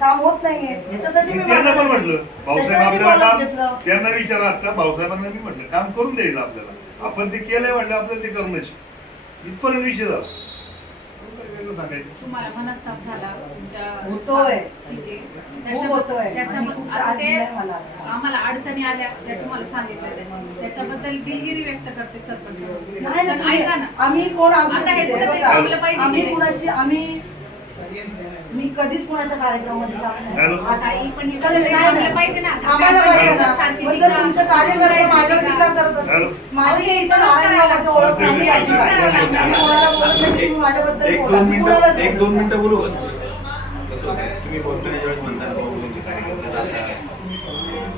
काम होत नाहीये याच्यासाठी मी त्यांना पण मागवलं. म्हटलं भाऊसाहेब त्याच्यासाठी आपल्याला बोलत काम घेतलं. त्यांना विचारा आता भाऊसाहेबांना मी म्हटलं काम करून द्यायचं आपल्याला आपण ते केलंय म्हटलं आपल्याला ते करणंच इथपर्यंत विषय झाला वेगळं सांगायचं तुम्हाला मनस्ताप झाला तुमच्या होतोय. ठीक आहे. खूप होतोय. आणि त्याच्याबद्दल खूप आता त्रास ते दिलाय मला. आम्हाला अडचणी आल्या त्या तुम्हाला सांगितलं ते त्याच्याबद्दल दिलगिरी व्यक्त करते सरपंच नाही ना पण तुम्ही- ऐका ना आम्ही कोण आता हे कुठेतरी थांबलं पाहिजे की आम्ही नाही? कुणाची आम्ही मी कधीच कुणाच्या कार्यक्रमामध्ये जात नाही. हॅलो. असं ताई, पण हे तर नाही थांबलं ना. पाहिजे ना. थांबायला पाहिजे ना. सारखी पण जर टीका- तुमचे कार्यकर्ते माझ्यावर टीका करत हॅलो. असतील, माझी काही इथं नारायणगावाची ओळख नाही अजिबात. मी कोणाला बोलत नाही की तुम्ही माझ्याबद्दल बोला. मी कोणालाच बोलत एक दोन मिनिटं बोलू का? कसं होतं तुम्ही बोलतो त्यावेळेस म्हणता तुमचे कार्यकर्ते जातात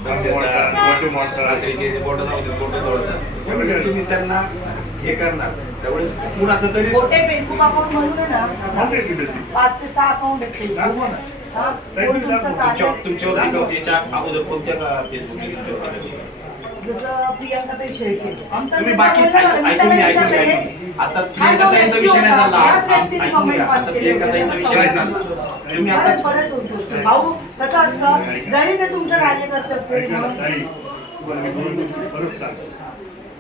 दम देतात, मोठे मोठे. रात्रीचे बोटं जाऊ बोटं तोडतात त्यावेळेस तुम्ही त्यांना हे करणार त्यावेळेस कुणाचं तरी मोठे फेसबुक अकाउंट म्हणून आहे ना थांबले की ते? 5 ते 6 अकाउंट आहेत Facebook. दाखवा ना. हा? नाही, कोण तुम्ही तुमचं दाखवा. कार्य- तुमच्यावर याच्या अगोदर कोणत्या फेसबुक जसं प्रियांका ताई शेळके आमचा तुम्ही नेता बाकी बोलला ना, मी ऐकून त्याला घ्या, विचारलं, आता हा प्रियंका जो ताईंचा व्यक्ती विषय नाही होता, झाला याच व्यक्तीने ऐकून comment घ्या. pass आता केले प्रियंका होते. ताईंचा विषय नाही झाला तुम्ही बरेच आता बरेच होत गोष्टी. भाऊ कसं असतं जरी ते तुमच्या कार्यकर्ते असतील ऐका ना, म्हणून ताई, तुम्हाला मी दोन गोष्टी परत सांगतो.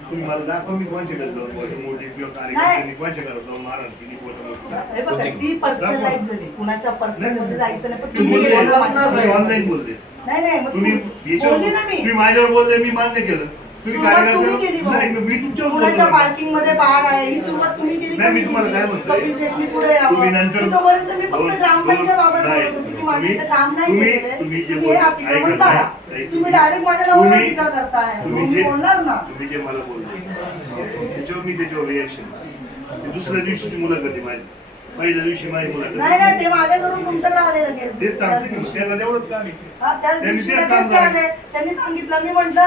तुम्ही मला दाखवा मी कोणच्या घरी जाऊन मोठी किंवा कार्यकर्त्यांनी कोणच्या घरात जाऊन मारण केली मोठं हे बघा ती पर्सनल लाईफ झाली कुणाच्या पर्सनल मध्ये जायचं नाही पण तुम्ही तुम्ही बोलला बोलले माझ्याशी. ऑनलाईन बोलते नाही नाही मग तुम्ही बोलली ना मी तुम्ही माझ्यावर बोलले मी मान्य केलं तुम्ही सुरुवात तुम्ही केली कार्यकर्ते नाही भाऊ. मी तुमच्यावर कुणाच्या बोललो. पार्किंग मध्ये बार आहे ही सुरुवात तुम्ही केली नाही, मी तुम्हाला काय म्हणतोय? कपिल शेट्टी पुढे यावं. तुम्ही नंतर मी तोपर्यंत मी फक्त दोन- ग्रामपंचायत बाबत नाही, बोलत होती की माझं तुम्ही- इथं काम नाही तुम्ही- केलेलं. तुम्ही जे तुम्ही बोल- हे अतिक्रमण ऐका, काढा. नाही, तुम्ही डायरेक्ट माझ्या नावावर तुम्ही- टीका करताय तुम्ही मी जे बोलणार ना तुम्ही जे मला बोलले त्याच्यावर मी त्याच्यावर रिएक्शन दुसऱ्या दिवशीची मुलाखत आहे माझी पहिल्या दिवशी माझी मुलाखत नाही नाही ते माझ्याकडून तुमच्याकडे आले लगेच तेच सांगते की त्यांना तेवढंच काम आहे हा, त्याच त्यांनी दिवशी तेच लगेच काम ते करायचं. आले. त्यांनी सांगितलं मी म्हंटल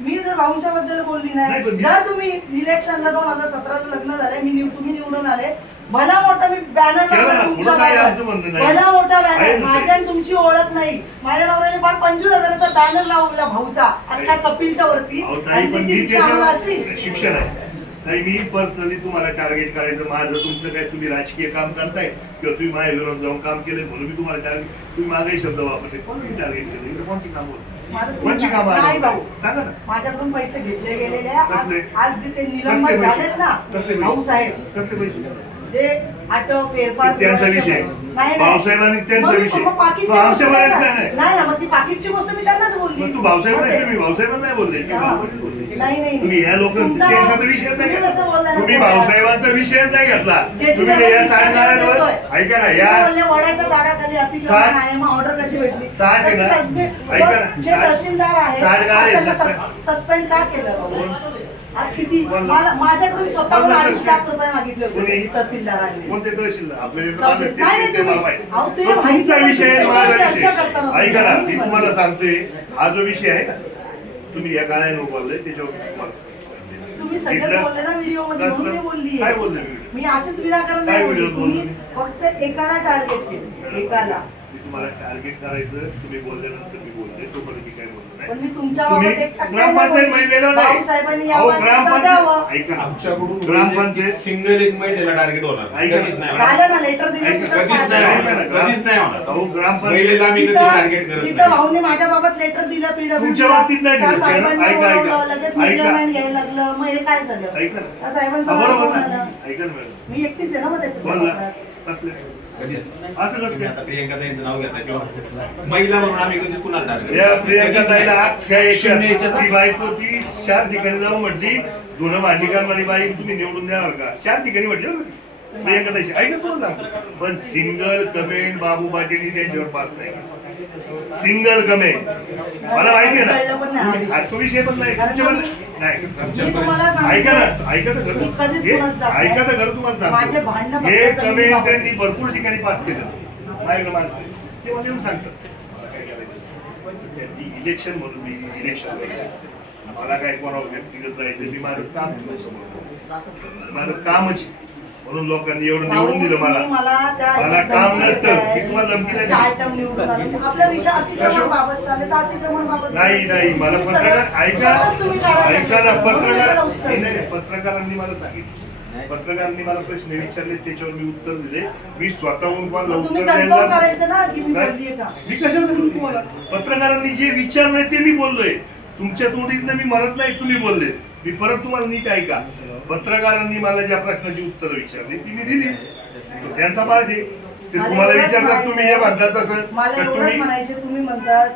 मी जर भाऊंच्या बद्दल बोलली नाही नाही, पण मी- जर तुम्ही इलेक्शनला 2017 लग्न झाले तुम्ही निवडून आले भला मोठा मी बॅनर केलं लावला ना, तुमच्या पुढं काही गावात. आमचं म्हणणं नाही. भला मोठा आहे बॅनर ना ते. माझ्या आणि तुमची ओळख नाही माझ्या नवऱ्याने फार 25,000चा बॅनर लावला भाऊचा अख्ख्या कपिलच्या वरती अहो, ताई, आणि पण त्याची मी शिक्षा आम्हाला त्याच्यावर अशी शिक्षण आहे ताई मी पर्सनली तुम्हाला टार्गेट करायचं माझं तुमचं काय तुम्ही राजकीय काम करताय किंवा तुम्ही माझ्या विरोधात जाऊन काम केलंय म्हणून मी तुम्हाला टार्गेट तुम्ही माझाही शब्द वापरले कोण मी टार्गेट केलं इथं कोणची काम होत माझं कोणची काम नाही आली भाऊ सांगा ना माझ्याकडून पैसे घेतले गेलेले आहे. कसले? आज जे ते निलंबन कसले पैसे? झालेत ना कसले पैसे? भाऊ साहेब कसले पैसे जे आटो फेरफार ते त्यांचा विषय. नाही भाऊसाहेबांनी त्यांचा मग मी- विषय. मग पाकिटची तो आमच्या गोष्ट वयाचा नाही नाही. ना. नाही ना मग ती पाकिटची गोष्ट मी त्यांनाच बोलली मग तू भाऊसाहेब मग नाही ते- तुम्ही भाऊसाहेबांना नाही बोलले की हा. भाऊसाहेब बोलले. नाही नाही तुम्ही ह्या लोक तुमचा- त्यांचा तर विषय तुम्ही नाही जसं बोलला ना तुम्ही बोला. भाऊसाहेबांचा विषय नाही घेतला ज्याची तुम्ही त्याला या शिक्षा साडेगाळ्यावर देतोय. ऐका ना तुम्ही या बोलले वडाच्या झाडाखाली अतिक्रमण आहे मग ऑर्डर कशी भेटली साठ आहे तशी ना? सस्पेंड- ऐका ना, जे साठ- तहसीलदार आहे साठ गाळे आहेत ना, सस्पेंड का केलं भाऊ? आज किती बोला. माझ्याकडून स्वतःहून बोला, 2.5 लाख रुपये मागितले होते कोणी? तहसीलदारांनी कोणते तहसील आपल्या इथं नाही, बांधले ते- नाही, ते तुम्ही- मला माहिती. अहो, ते पण माहिती तुमचा आहे, विषय आहे, त्याच्यावर माझा चर्चा विषय करताना आहे. ऐका ना तुम्ही मी तुम्हाला सांगतोय हा जो विषय आहे ना तुम्ही या गाळ्यानं बोलले त्याच्यावर तुम्हाला सांगतोय. तुम्ही सगळेच इथलं- बोलले ना व्हिडिओ मध्ये म्हणून मी बोलली काय बोलले मी? मी असेच विनाकारण काय नाही बोलली व्हिडिओ तुम्ही बोलले? फक्त एकाला टार्गेट केलं एकाला मी तुम्हाला टार्गेट करायचं तुम्ही बोलल्यानंतर मी बोलले तोपर्यंत मी काय बोललो पण नाही मी तुमच्या तुम्ही बाबत एक टक्का ग्रामपंचायत नाही बोलली. महिलेला नाही. भाऊसाहेबांनी अहो, यावर सुद्धा द्यावं. ऐका ना. आमच्याकडून ग्रामपंचायत सिंगल एक महिलेला टार्गेट होणार ऐका. कधीच नाही होणार. झालं ना लेटर दिलं ऐका, तिथंच कधीच पाडलं. नाही ऐका ना, होणार. कधीच नाही होणार अहो ग्रामपंचायत महिलेला आम्ही कधी टार्गेट करत जिथं नाही भाऊने माझ्या बाबत लेटर दिलं पीडब्ल्यू तुमच्या बाबतीत नाही दिलं. साहेबांनी ऐका, ऐका. बोलवलं, लगेच ऐका. मेजरमेंट घ्यायला लागलं मग हे काय झालं ऐका ना. त्या साहेबांचा हा, मला बरोबर फोन ना आला. ऐका ना मॅडम मी एकटीच आहे ना मग त्याच्या बोलला बाबतीत. कसले कधीच असं कसं तुम्ही काय? आता प्रियंका ताईंचं नाव घेता किंवा महिला म्हणून आम्ही कधीच कुणाला टार्गेट या प्रियंका ताईला अख्ख्या शून्य याच्यात याच्यात ती बायको ती 4 ठिकाणी जाऊन म्हटली दोन भांडी करणारी बाई तुम्ही निवडून देणार का 4 ठिकाणी म्हटली बरं का ती. प्रियंका ताईची ऐका तुला सांगतो पण सिंगल कमेंट बाबू बाजेनी त्यांच्यावर पास नाही सिंगल कमेंट मला माहिती आहे कळलं पण नाही हा ना विषय. हा तो विषय पण नाही कारण तुमच्यावर मी- नाही मी तुम्हाला सांगते, ऐका ना ऐका तर मी कधीच कुणाचं जात खरं नाही. ऐका तर खरं तुम्हाला माझे सांगतो भांडणं हे फक्त कमेंट त्यांनी त्यांनी भरपूर ठिकाणी पास केलं माझ्याकडे माणसं ते मला येऊन सांगतात मला काय करायचं त्यांनी इलेक्शन म्हणून मी इलेक्शन मला काय कोणावर व्यक्तिगत जायचं मी माझं काम केलं समोर माझं कामच आहे. म्हणून लोकांनी एवढं निवडून दिलं भाऊ, तुम्ही मला त्या मला काम धमकी नसतं. देताय. मी तुम्हाला धमकी नाही दिली. 4 टर्म निवडून आले. आपला विषय अतिक्रमण बाबत चालले तर अतिक्रमण बाबत नाही नाही मला तुम्ही पत्रकार सगळं- ऐका सगळंच तुम्ही काढायला ऐका ना लागले. म्हणून मी त्याला पत्रकार उत्तर नाही दिलं. नाही, पत्रकारांनी मला सांगितलं पत्रकारांनी मला प्रश्न विचारले त्याच्यावर मी उत्तर दिले मी स्वतःहून कोणाला मग तुम्ही उत्तर कन्फर्म द्यायला करायचं ना की मी काय? बोललीये का मी कशाला बोलू तुम्हाला पत्रकारांनी जे विचारलंय ते मी बोललोय तुमच्या तोंडीतनं मी म्हणत नाही तुम्ही बोलले मी परत तुम्हाला नीट ऐका पत्रकारांनी मला ज्या प्रश्नाची उत्तरं विचारली ती मी दिली तो त्यांचा पार्ट आहे ते मला तुम्हाला एवढंच विचारतात तुम्ही हे म्हणायचंय- म्हणतात तसं मला तर एवढंच तुम्ही म्हणायचे तुम्ही म्हणतात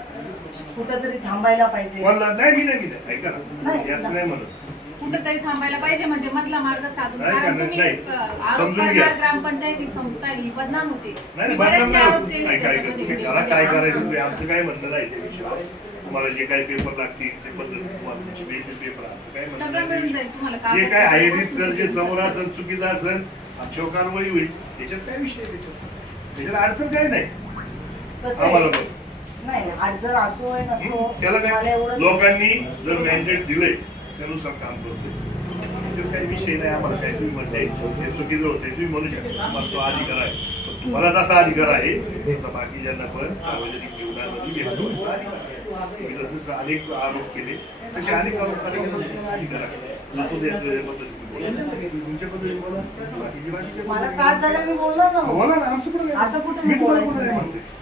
कुठेतरी थांबायला पाहिजे बोलला नाही मी नाही ऐका ना नाही, मी असं नाही. नाही म्हणत कुठेतरी थांबायला पाहिजे म्हणजे मधला मार्ग साधून. नाही, कारण नाही, तुम्ही नाही. आरोप समजून घ्या. करणार ग्रामपंचायती संस्था ही बदनाम होते. नाही मी बदनाम बरेचसे आरोप नाही. केले ऐका ऐका त्याच्यामध्ये. तुम्ही त्याला काय करायचं ते आमचं काय म्हणणं नाही त्या विषयावर. तुम्हाला जे काही पेपर लागतील ते पद्धत तुम्हाला तुमची वेगळी पेपर आमचं काय म्हणणं सगळं नाही. मिळून जाईल तुम्हाला जे कागद. काय आहे जर जे समोर असेल चुकीचं असेल आमच्यावर कारवाई होईल. त्याच्यात काय विषय आहे त्याच्यात अडचण काय नाही कसं आम्हाला आहे? पण. नाही आज जर असो आहे नसो त्याला मला काय एवढं लोकांनी जर मॅन्डेट दिले त्यानुसार काम करतो त्याच्यात काही विषय नाही आम्हाला काय तुम्ही म्हणते हे चुकीचं होते तुम्ही म्हणू शकता आम्हाला तो अधिकार आहे पण तुम्हाला जसा अधिकार आहे तसा बाकीच्यांना पण सार्वजनिक जीवनामध्ये व्यक्त होण्याचा अधिकार आहे. तुम्ही जसं अनेक आरोप केले तसे अनेक आरोप करायला अधिकार आहे. तो द्यायचं पद्धतीने बोला तुमच्या पद्धतीने बोला बाकीचे मला त्रास झाला मी बोललो ना बोला ना आमचं कुठं काय? असं कुठं मी तुम्हाला बोलायचं कुठं काय नाही. म्हणते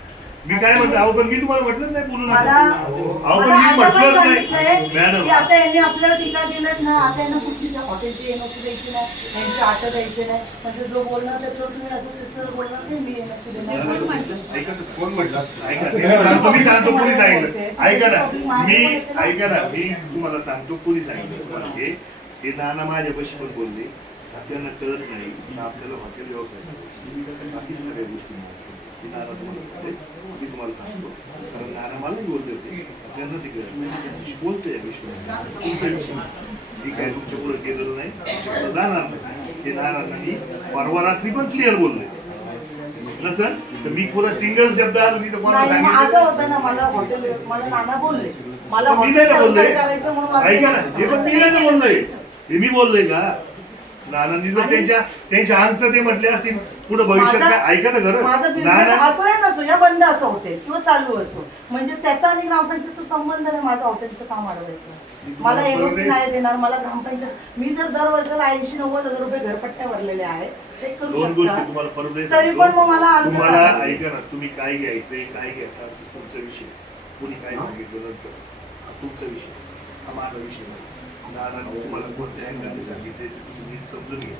मी काय म्हणतो अहो पण मी तुम्हाला म्हटलं नाही बोलू नका. मला अहो पण मला मी असं पण म्हटलंच सांगितलंय नाही की मॅडम आता यांनी आपल्याला टीका दिल्यात ना आता यांना कुठली हॉटेलची एनओसी द्यायची नाही यांची आठ द्यायची नाही म्हणजे जो बोलणार त्याच्यावर तुम्ही असं त्याच्यावर बोलणार नाही मी एनओसी देणार ऐका तर कोण म्हटलं ऐका मी सांगतो कोणी सांगितलं ऐका ना मी ऐका ना मी तुम्हाला सांगतो कोणी सांगितलं तुम्हाला हे नाना माझ्यापाशी पण बोलले त्यांना कळत नाही आपल्याला हॉटेल व्यवसाय बाकी सगळ्या गोष्टी ते नाना तुम्हाला बोलले मी तुम्हाला सांगतो कारण नाना मलाही बोलले होते त्यांना ते कळत नाही बोलतो या विषयावर तुमचा विषय मी काय तुमच्या पुढे केलेलं नाही जाणार नाही ते नाना मी परवा रात्री पण क्लिअर बोलले नसल तर मी पुरा सिंगल शब्द आलो मी तर कोणाला नाही, मग असं सांगितलं होतं ना मला हॉटेल मला नाना बोलले मला मी हॉटेल नाही ना बोललोय. व्यवसाय करायचं म्हणून माझं ऐका ना हे पण मी नाही ना बोललोय हे मी बोललोय का नानांनी जर त्यांच्या अंगचं ते म्हटले असतील पुढे भविष्यात माझा- काय ऐका ना माझा खरं बिझनेस नाना असो या नसो या बंद असो हॉटेल किंवा चालू असो म्हणजे त्याचा आणि ग्रामपंचायतचा संबंध नाही माझं हॉटेलचं काम अडवायचं मला एनओसी नाही देणार मला ग्रामपंचायत मी जर दर वर्षाला 80-90 हजार रुपये घरपट्ट्या भरलेल्या आहेत चेक करू दोन गोष्टी शकता तुम्हाला परत एकदा तरी पण मग मला अर्ज तुम्हाला करायला ऐका ना तुम्ही काय घ्यायचंय काय घेता तुमचा विषय कोणी काय सांगितलं नंतर हा तुमचा विषय हा माझा विषय नाही नाना तुम्हाला कोणत्या अँगलने सांगितले ते तुम्ही नीट समजून घ्या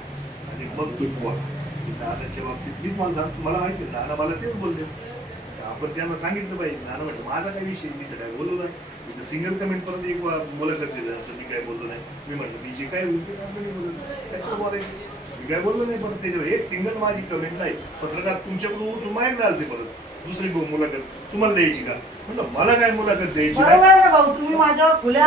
आणि मग तुम्ही बोला नानाच्या बाबतीत मी तुम्हाला सांगतो मला माहिती आहे नाना मला तेच बोलले आपण त्यांना सांगितलं पाहिजे नाना म्हटलं माझा काय विषय मी तर काय बोललो नाही सिंगल कमेंट परत एक मुलाखत दिलं मी काय बोललो नाही मी म्हटलं मी जे काय बोलतो त्याच्यावर बोलायचं मी काय बोललो नाही परत त्याच्यावर एक सिंगल माझी कमेंट नाही पत्रकार तुमच्याकडून उठून माझ्याकडे आलते परत दुसरी मुलाखत तुम्हाला द्यायची का म्हटलं मला काय मुलाखत द्यायची नाही. बरोबर आहे ना भाऊ तुम्ही माझ्यावर खुल्या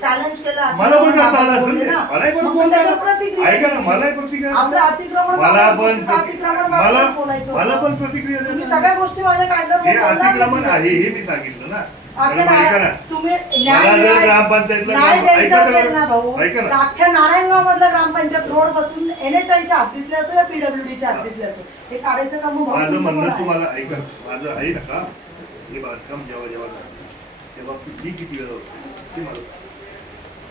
चॅलेंज केलं मला पण करता आलं असेल बोलले ते. ना. मलाही परत मग बोलता त्याच्यावर आलं. प्रतिक्रिया ऐका ना दिली. मलाही प्रतिक्रिया आपलं अतिक्रमण मला बाबत पण गोष्टीत अतिक्रमण बाबत बोलायचं मला होतं. पण प्रतिक्रिया तुम्ही द्या. सगळ्या गोष्टी माझ्या हे काढल्या अतिक्रमण आहे हे मी सांगितलं ना आपल्या मॅडम, ऐका ना तुम्ही मला जर ग्रामपंचायतला न्याय द्यायचा ऐका असेल ना भाऊ ऐका तर ना अख्ख्या नारायणगाव मधला ग्रामपंचायत रोड पासून NHIच्या हद्दीतले असो या PWDच्या हद्दीतले असो हे काढायचं काम भाऊ माझं तुमचं म्हणणं पण आहे. तुम्हाला ऐका माझं आहे ना का हे बांधकाम जेव्हा जेव्हा करतो तेव्हा मी किती वेळा होतो ते मला सांगा.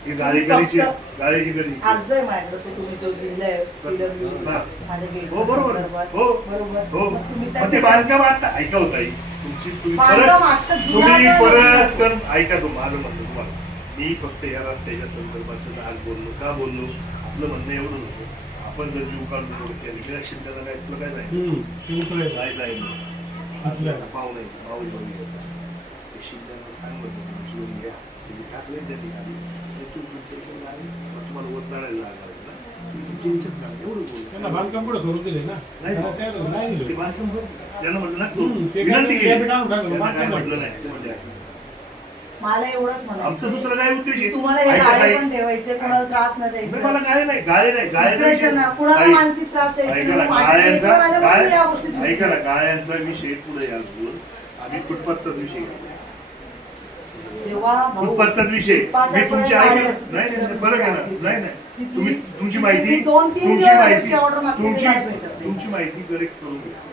ही गाळेकरीची कधी अर्ज आहे माझ्याकडे तो तुम्ही जो दिलाय PWD हा. माझ्या गेटच्या हो बरोबर संदर्भात. हो बरोबर हो मग तुम्ही पण ते बांधकाम आता ऐका होता तुम्ही बांधकाम परत आता जुनं तुम्ही असं परत नव्हतं. कर ऐका माझं म्हणणं तुम्हाला मी फक्त या रस्त्याच्या संदर्भात आज बोललो का बोललो आपलं म्हणणं एवढं होतं आपण जर जीव काढून केलं की शिंद्याला काय तुला काय सांगितलं काय सांगितलं पाहू नाही पाहू शिंद्याला सांगितलं उचलून घ्या टाकले त्या ठिकाणी तुम्हाला वर चढायला लागणार आहे ना तुमची इच्छा करा. एवढं बोललो बांधकाम पुढे करून दिले ना नाही नाही ते दिलं. बांधकाम करू. त्यांना म्हटलं ना ते विनंती केली कॅबिनेट आणून टाकलं, त्यांना काय बांधकाम म्हटलं नाही ते म्हटले मला एवढंच आमचं म्हणायचं दुसरं काय उद्देश आहे? तुम्हाला हे ऐका गाळे ताई, पण ठेवायचे कोणाला त्रास न नाही, मला द्यायचा गाळे नाही गाळे नाही Depression ना, कुणाला ताई, मानसिक त्रास द्यायचा ऐका ना नाही. माझ्या गाळ्यांचा लेकरं आल्यामुळे या गोष्टी गाळ- ऐका ना गाळ्यांचा विषय पुढे याल आम्ही फुटपाथचा विषय घेऊ. जेव्हा भाऊ फुटपाथचाच विषय फुटपाथ मी असो तुमच्या या ऐका गाळे असो, नाही नाही बरं का ना नाही नाही ती- तुम्ही ती- तुमची ती- माहिती ती 2-3 तुमची दिवस माहिती order मागते, तुमची ते नाही भेटत नाही. तुमची माहिती करेक्ट करून घ्या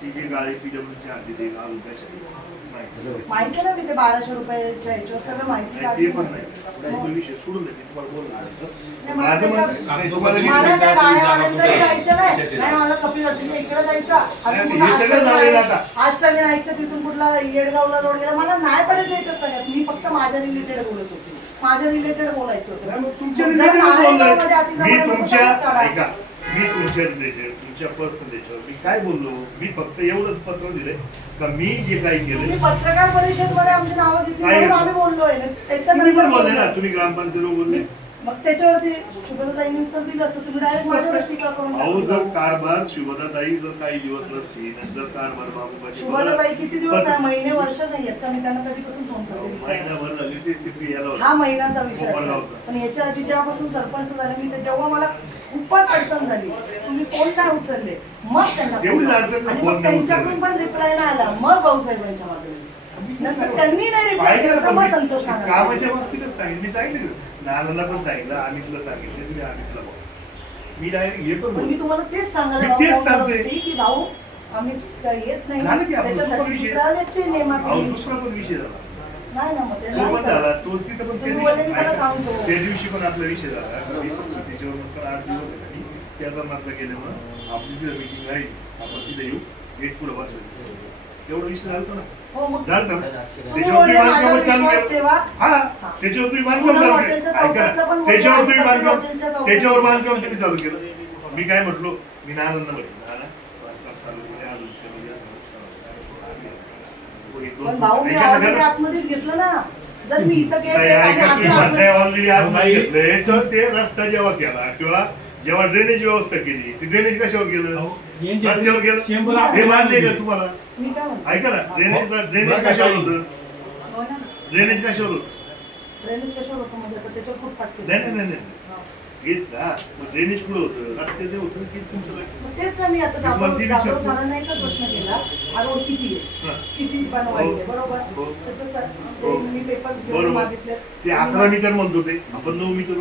ती जी गाळे PWDच्या हद्दीत आहे, घालून त्याच्यात माहिती माहिती ना मी ते 1200 रुपयाच्या ह्याच्यावर सगळं माहिती नाही, ते काढली. पण नाही तो विषय सोडून दे, मी तुम्हाला बोललो. नाही, मला माझं त्याच्या- म्हणणं- नाही, तुम्हाला मी- मला त्या गाळ्यावाल्यांकडे जायचं नाही मला कपिलवतीच्या इकडे जायचं नाही, अजून हे सगळं झालेलं आता. अष्टविनायकच्या तिथून कुठला येडगावला रोड गेला मला नाही पडत यायचं सगळ्यात मी फक्त माझ्या रिलेटेड बोलत होते माझ्या रिलेटेड बोलायचं नाही, होतं मग तुमच्या जर related नारायणगावमध्ये बोललोय. अतिक्रमण मी होतं, तुमच्या तसंच काढा. ऐका मी तुमच्या रिलेटेड तुमच्या पर्सनल याच्यावर मी काय बोललो मी फक्त एवढंच पत्र दिलंय का मी जे काही तुम्ही केलंय पत्रकार परिषद मध्ये आमची नावं घेतली काय म्हणून घेतलं? आम्ही बोललोय तुम्ही पण त्याच्यानंतर बोलले ना बोललोय. तुम्ही ग्रामपंचायत बोलले मग त्याच्यावरती शुभदाताईंनी उत्तर दिलं असतं, तुम्ही डायरेक्ट माझ्यावरच टीका करून अहो टाकली. जर कारभार शुभदाताई जर काही दिवस नसतील आणि जर कारभार बाबूबाची शुभदाताई किती दिवस नाही, महिने वर्ष नाही आहेत का मी त्यांना कधीपासून फोन करते विचारायला? महिनाभर झाली ते पियाला हा महिन्याचा विषय असेल. कोपरगावचा. पण याच्या आधी जेव्हापासून सरपंच झाले मी, जेव्हा मला खूपच अडचण झाली, तुम्ही फोन नाही उचलले, मग त्यांना तेवढीच phone अडचण केला. आणि phone मग नाही त्यांच्याकडून पण रिप्लाय नाही आला, मग भाऊसाहेबांच्या मागे नंतर त्यांनी नाही रिप्लाय पाहिजे केला ना तर मग पण संतोष मी नाना. कामाच्या बाबतीतच सांगितलं, मी सांगितलं नानांना पण सांगितलं, अमितला सांगितलं, तुम्ही अमितला बोला. मी डायरेक्ट हे पण पण मी बोलतो. तुम्हाला तेच सांगायला मी तेच phone करत सांगतोय. होती की भाऊ आम्ही काही येत नाही, झालं की आपण त्याच्यासाठी दुसरा विषय. दुसरा व्यक्ती अहो नेमा दुसरा पण विषय झाला, नाही ना, मग ते तो नाही पण झाला, चालत. तो तिथं पण तुम्ही बोलले मी त्याला सांगतो. त्या दिवशी पण आपला विषय झाला, मी पण त्याच्यावर नंतर 8 दिवस झाले त्याचा मात्र गेल्यामुळं आपली तिथं मीटिंग राहील, आपण तिथे येऊ, गेट पुढे बसवायचं, एवढा विषय झाला ना. हो, मग झालं ना तुम्ही त्याच्यावर बोलले तुम्ही माझ्यावर बांधकाम चालू विश्वास केलं. ठेवा. हा त्याच्यावर तुम्ही बांधकाम पुन्हा चालू हॉटेलच्या केलं. ऐका चौकातलं पण ना, त्याच्यावर तुम्ही हॉटेलच्या बांधकाम चौकातलं. त्याच्यावर बांधकाम तुम्ही चालू केलं. मी काय म्हटलो, मी नानांना म्हटलं नाना बांधकाम चालू केलं, अजून केलं, पण भाऊ मी ऐका ना, ऑलरेडी ऐका ना. आतमध्येच घेतलं ना. जर मी इथं नाही, केलं आणि ऐका, तुम्ही आतमध्ये- म्हणताय ऑलरेडी आतमध्ये घेतलंय, तर ते रस्ता जेव्हा केला किंवा जेव्हा ड्रेनेज व्यवस्था केली, ती ड्रेनेज कशावर गेलं, रस्त्यावर गेलं. हे मान्य आहे का तुम्हाला? मी काय म्हणतो, ऐका ना, ड्रेनेज कशावर होतं, हो ना. ड्रेनेज कशावर होतं? ड्रेनेज कशावर होतं म्हणजे आता त्याच्यावर खूप पाठवलं. नाही नाही नाही नाही. हेच ना, मग ड्रेनेज कुठं होतं, रस्त्याचं होतं की तुमचं काय? मग तेच ना, मी आता वरती विचारतो. जाधव सरांना एकच प्रश्न केला, हा रोड किती आहे, हा. किती बनवायचे, हो. बरोबर? हो. त्याचं सर हो. ते मी पेपर्स घेऊन बरोबर. मागितले. ते 11 मीटर म्हणत होते, आपण 9 मीटर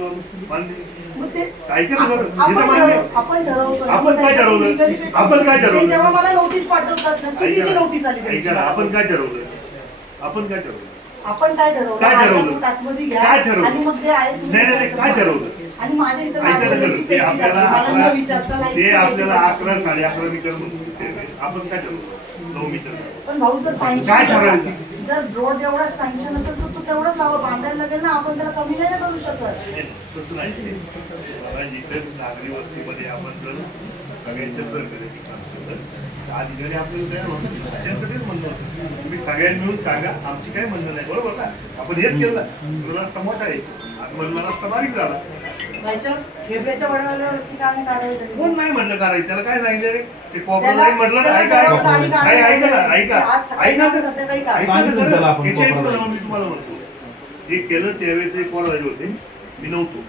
बांधले. मग ते ऐका ना जरा, आपण हे तर मान्य आहे. आपण ठरवतो. आपण काय ठरवलं? Legally paper- आपण काय ठरवलं? ते जेव्हा मला नोटीस पाठवतात ना, चुकीची ऐका नोटीस ना, आली ऐका ना, आपण काय ठरवलं, आपण काय ठरवलं, आपण काय ठरवलं? काय माझा ठरवलं? बूट आतमध्ये घ्या काय ठरवलं? आणि मग जे आहे तुम्ही नाही, नाही, काय ठरवलं? आणि माझ्या इथं ऐका ना लागलेली जरा, ते पेटी आपल्याला टाकली. मला न 11 विचारता लाईटची ते पेटी आपल्याला टाकली. 11 11.5 मीटर म्हणून ठेवले. आपण काय ठरवलं, 9 मीटर. पण भाऊ जर काय सँक्शन ठरवलं? जर रोड जेवढा सँक्शन असेल तर तो तेवढाच लावा, बांधायला लागेल ना, आपण त्याला कमी नाही ना करू शकत. नाही, तसं नाही ते. मला जिथे नागरी वस्तीमध्ये आपण जर सगळ्यांच्या सहकार्याने काम केलं, तर अधिकारी आपल्याला तयार होतं. त्यांचं तेच म्हणणं होतं, तुम्ही सगळ्यांनी मिळून सांगा, आमची काही म्हणणं नाही, बरोबर ना? आपण हेच केलं ना, रस्ता मोठा आहे, आतमधला रस्ता बारीक झाला. ह्याच्यावर खेपऱ्याच्या वड्यावरती काय नाही कारवाई झाली. कोण नाही म्हटलं करायचं, त्याला काय सांगितलं रे? ते कॉपर त्याला- लाईन म्हटलं ना, त्याला ऐका दररोज गाडी ऐका काढायला ऐका ना, लागेल. ऐका आज सकाळी ऐका काम संध्याकाळी काय? ऐका ना सांगितलं त्याला आपण त्याच्या कॉपर इकडं लाईन. मी तुम्हाला म्हणतो, जे केलं त्यावेळेस एक कोण आले होते, मी नव्हतो.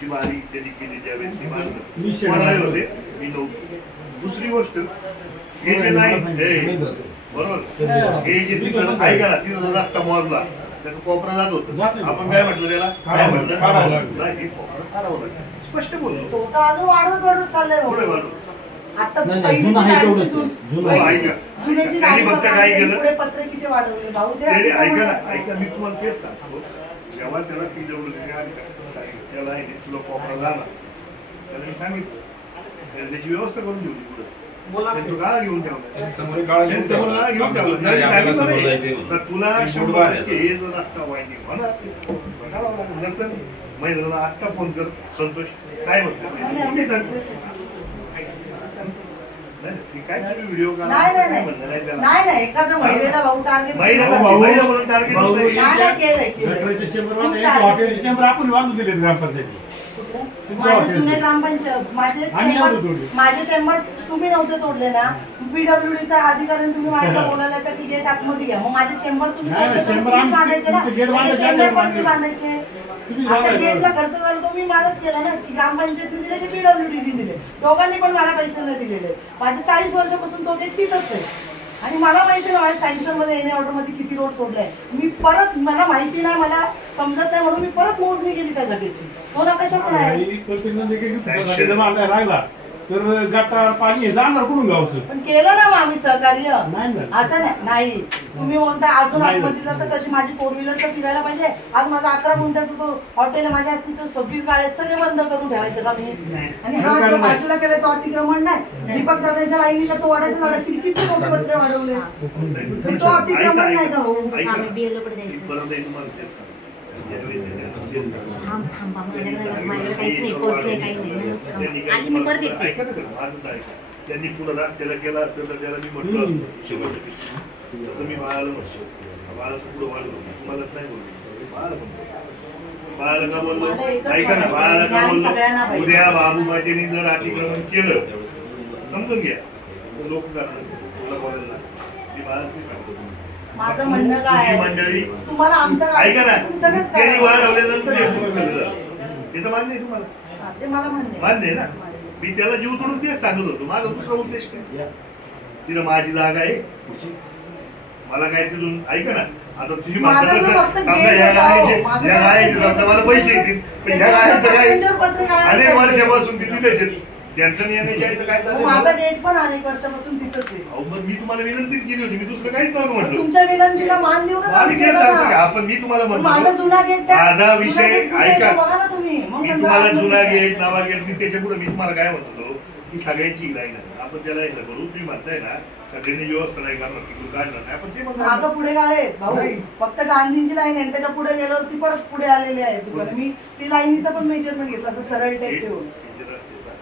ची बारी त्यांनी केली त्यावेळेस ती मी बांधलं शेड कोण आले बांधलं. होते, मी नव्हतो. दुसरी गोष्ट, हे जे नाही हे, बरोबर, हे जे तिथं ऐका ना, तिथं रस्ता मोजला, त्याचा कोपरा जात होतं. आपण काय म्हटलं त्याला, काय म्हटलं, काढावं लागलं. नाही, हे कोपरा काढावं लागलं. स्पष्ट बोललो. तोटा अजून वाढवत चाललंय भाऊ. पुढे वाढव. आता नाही, पहिलीची जुनं आहे गाडीची तेवढंच. जुन- जुनं आहे. पहिलीची- ऐका. जुन्याची त्यांनी गाडी फक्त बघा, काय त्यांनी केलं? पुढे पत्रे किती वाढवले भाऊ ते नाही, अधिक ऐका ना, प्रमाणात- ऐका, मी तुम्हाला तेच सांगतो, जेव्हा त्याला PWD सांगितलं, त्याला हे तुला कोपरा झाला, त्याला मी सांगितलं, त्याला त्याची व्यवस्था करून ठेवली पुढे. त्यांनी तो गाळा घेऊन ठेवला. समोर गाळा घेऊन त्यांनी समोर गाळा घेऊन ठेवला. त्यांनी आपल्याला सांगितलं समोर नाही, जायचंय म्हणून. तर तुला ती 100% हे जर रस्ता वाईटिंग होणार, बघावं लागेल. नसेल, महिन्याला आत्ता फोन कर, संतोष काय म्हणतो मी सांगतो. नाही, ती काय तुम्ही व्हिडिओ नाही नाही नाही म्हणलं नाही त्याला. नाही नाही एखाद्या महिलेला भाऊ टार्गेट महिला भाऊ- भाऊ- महिला म्हणून टार्गेट भाऊ- नाही. नाही नाही केलंय गटराचे चेंबर खूप बांधले, target. हॉटेलचे चेंबर आपण बांधून दिले ग्रामपंचायती. माझे जुने ग्रामपंचायत माझे आम्ही चेंबर नव्हतो तोडले. माझे चेंबर तुम्ही नव्हते तोडले ना. PWDच्या अधिकाऱ्यांनी तुम्ही माझ्या बोलायला येतं की गेट आतमध्ये घ्या, मग माझे चेंबर तुम्ही नाही, तोडले तर चेंबर तुम्हीच आम्ही- बांधायचे ना. तुमचे गेट मग ते बांधायचे, चेंबर आम्ही पण मी बांधायचे. तुम्ही आता बांधायचे. गेटला खर्च झाला तो मी माझाच केला ना, की ग्रामपंचायतीने दिले की PWDने दिले, दोघांनी पण मला पैसे नाही दिलेले. माझे 40 वर्षापासून तो गेट तिथंच आहे आणि मला माहिती ना माझ्या सँक्शन मध्ये येणे ऑर्डर मध्ये किती रोड सोडलाय. मी परत मला माहिती नाही, मला समजत नाही म्हणून मी परत मोजणी केली त्या जागेची. तो नकाशा पण आहे. आणि प्रत्येक देखील राहिला तर गटार पाणी हे जाणार कुठून गावचं. पण केलं ना मग आम्ही सहकार्य. नाही ना. असं नाही तुम्ही म्हणता अजून नाही. आतमध्ये जातं कशी माझी 4 व्हीलर तर फिरायला पाहिजे. आज माझा 11 गुंठ्याचा तो हॉटेल आहे, माझ्या असती तर 26 गाड्या सगळे बंद करून ठेवायचं का मी. आणि हा जो नाही. बाजूला केलाय तो अतिक्रमण नाही. दीपक दादांच्या लाईनीला तो वाड्याच्या झाडा किती मोठे पत्रे वाढवले. पण तो अतिक्रमण नाही का भाऊ. आम्ही BLO कडे द्यायचं. परत नाही तुम्हाला तेच सांगतो. यावेळेस आहे ना, तेच सांगतो. थांबा माझ्याकडे काहीच नाही, कोर्स आहे, काही नाही ना. आणि मी परत येते. ऐका ना, माझं तर ऐका. त्यांनी पुढे रस्त्याला केला असेल तर त्याला मी म्हटलं असतो शेवट. तसं मी बाळाला म्हणतो, बाळाचं पुढे वाढलो, तुम्हालाच नाही बोललो, बाळाला म्हणतो. बाळाला का बोललो मला एकच ऐका ना, बाळाला का न्याय सगळ्यांना बोललो पाहिजे. उद्या बाबू मातेने जर अतिक्रमण केलं समजून घ्या लोक करतात तुला बोलायला लागलं. मी बाळाला तेच सांगतो. माझं म्हणणं काय तुझी आहे? मंडळी तुम्हाला आमचं काय- ऐका ना तुम्ही सगळंच त्यांनी करा. वाढवल्यानंतर हे पूर्ण झालं ते तर मान्य आहे तुम्हाला हा, ते मला मान्य आहे. मान्य आहे ना मी त्याला जीव तोडून तेच सांगत होतो माझा दुसरा उद्देश काय तिला माझी जागा आहे मला काय तिथून ऐका ना आता तुझी माझं म्हणता तर फक्त कसं समजा गेट ह्या आहे, गायचे माझं ह्या तर गायचे फक्त समजा मला गेट पैसे आहे. येतील पण ह्या गायचं काय त्यांच्यावर पत्रिका आहे. अनेक वर्षापासून ते तिथेच आहेत. त्यांचं नियम यायचं काय माझा चाललंय गेट पण अनेक वर्षापासून तिथंच आहे. अहो, मग मी तुम्हाला विनंतीच केली होती मी दुसरं काहीच नव्हतं म्हटलं तुमच्या विनंतीला मान देऊनच आम्ही आम्ही तेच केलं सांगतो की ना. आपण मी तुम्हाला माझा म्हणतो जुना गेट द्या. माझा जुना विषय गेट कुठे ऐका आहे ते बघा ना तुम्ही. मग मी नंतर तुम्हाला आतमध्ये जुना जा. गेट नवा गेट मी त्याच्या पुढे मी तुम्हाला काय म्हणत होतो की सगळ्यांची लाईन आहे आपण त्याला एक करू तुम्ही म्हणताय ना सगळ्यांनी व्यवस्था नाही करणार तिकडून काढणार नाही आपण ते मागं म्हणतो पुढे गाळे आहेत भाऊ नाही. फक्त गांधींची लाईन आहे त्याच्या पुढे गेल्यावर ती परत पुढे आलेली आहे दुकान मी ती लाईनीचं पण मेजरमेंट घेतलं असं सरळ टेप ठेवून रस्त्याचा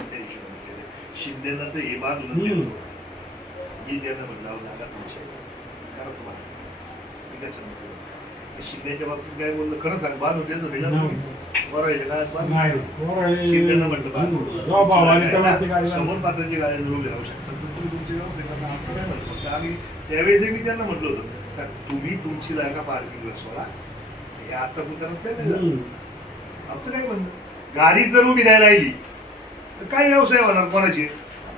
त्या हिशोबाने केलं. शिंदेना तर हे बांधून दिलं. मी त्यांना म्हटलं अहो, जागा तुमची आहे. करा तुम्हाला मी काय सांगतो शिंदेच्या बाबतीत काय बोललं खरं सांग बांधून देतो ते का तुम्ही? बरं आहे का बांधून शिंदेनं म्हटलं बांधून समोर पात्राची गाडी जर उभी राहू शकतात तर तुम्ही तुमची व्यवस्था करा. आमचं काय म्हणतो फक्त आम्ही त्यावेळेस मी त्यांना म्हटलं होतं का तुम्ही तुमची जागा पार्किंगला सोडा हे आजचा पुतळा ते नाही झालं. आमचं काय म्हणणं गाडी जर उभी नाही राहिली तर काय व्यवसाय होणार कोणाची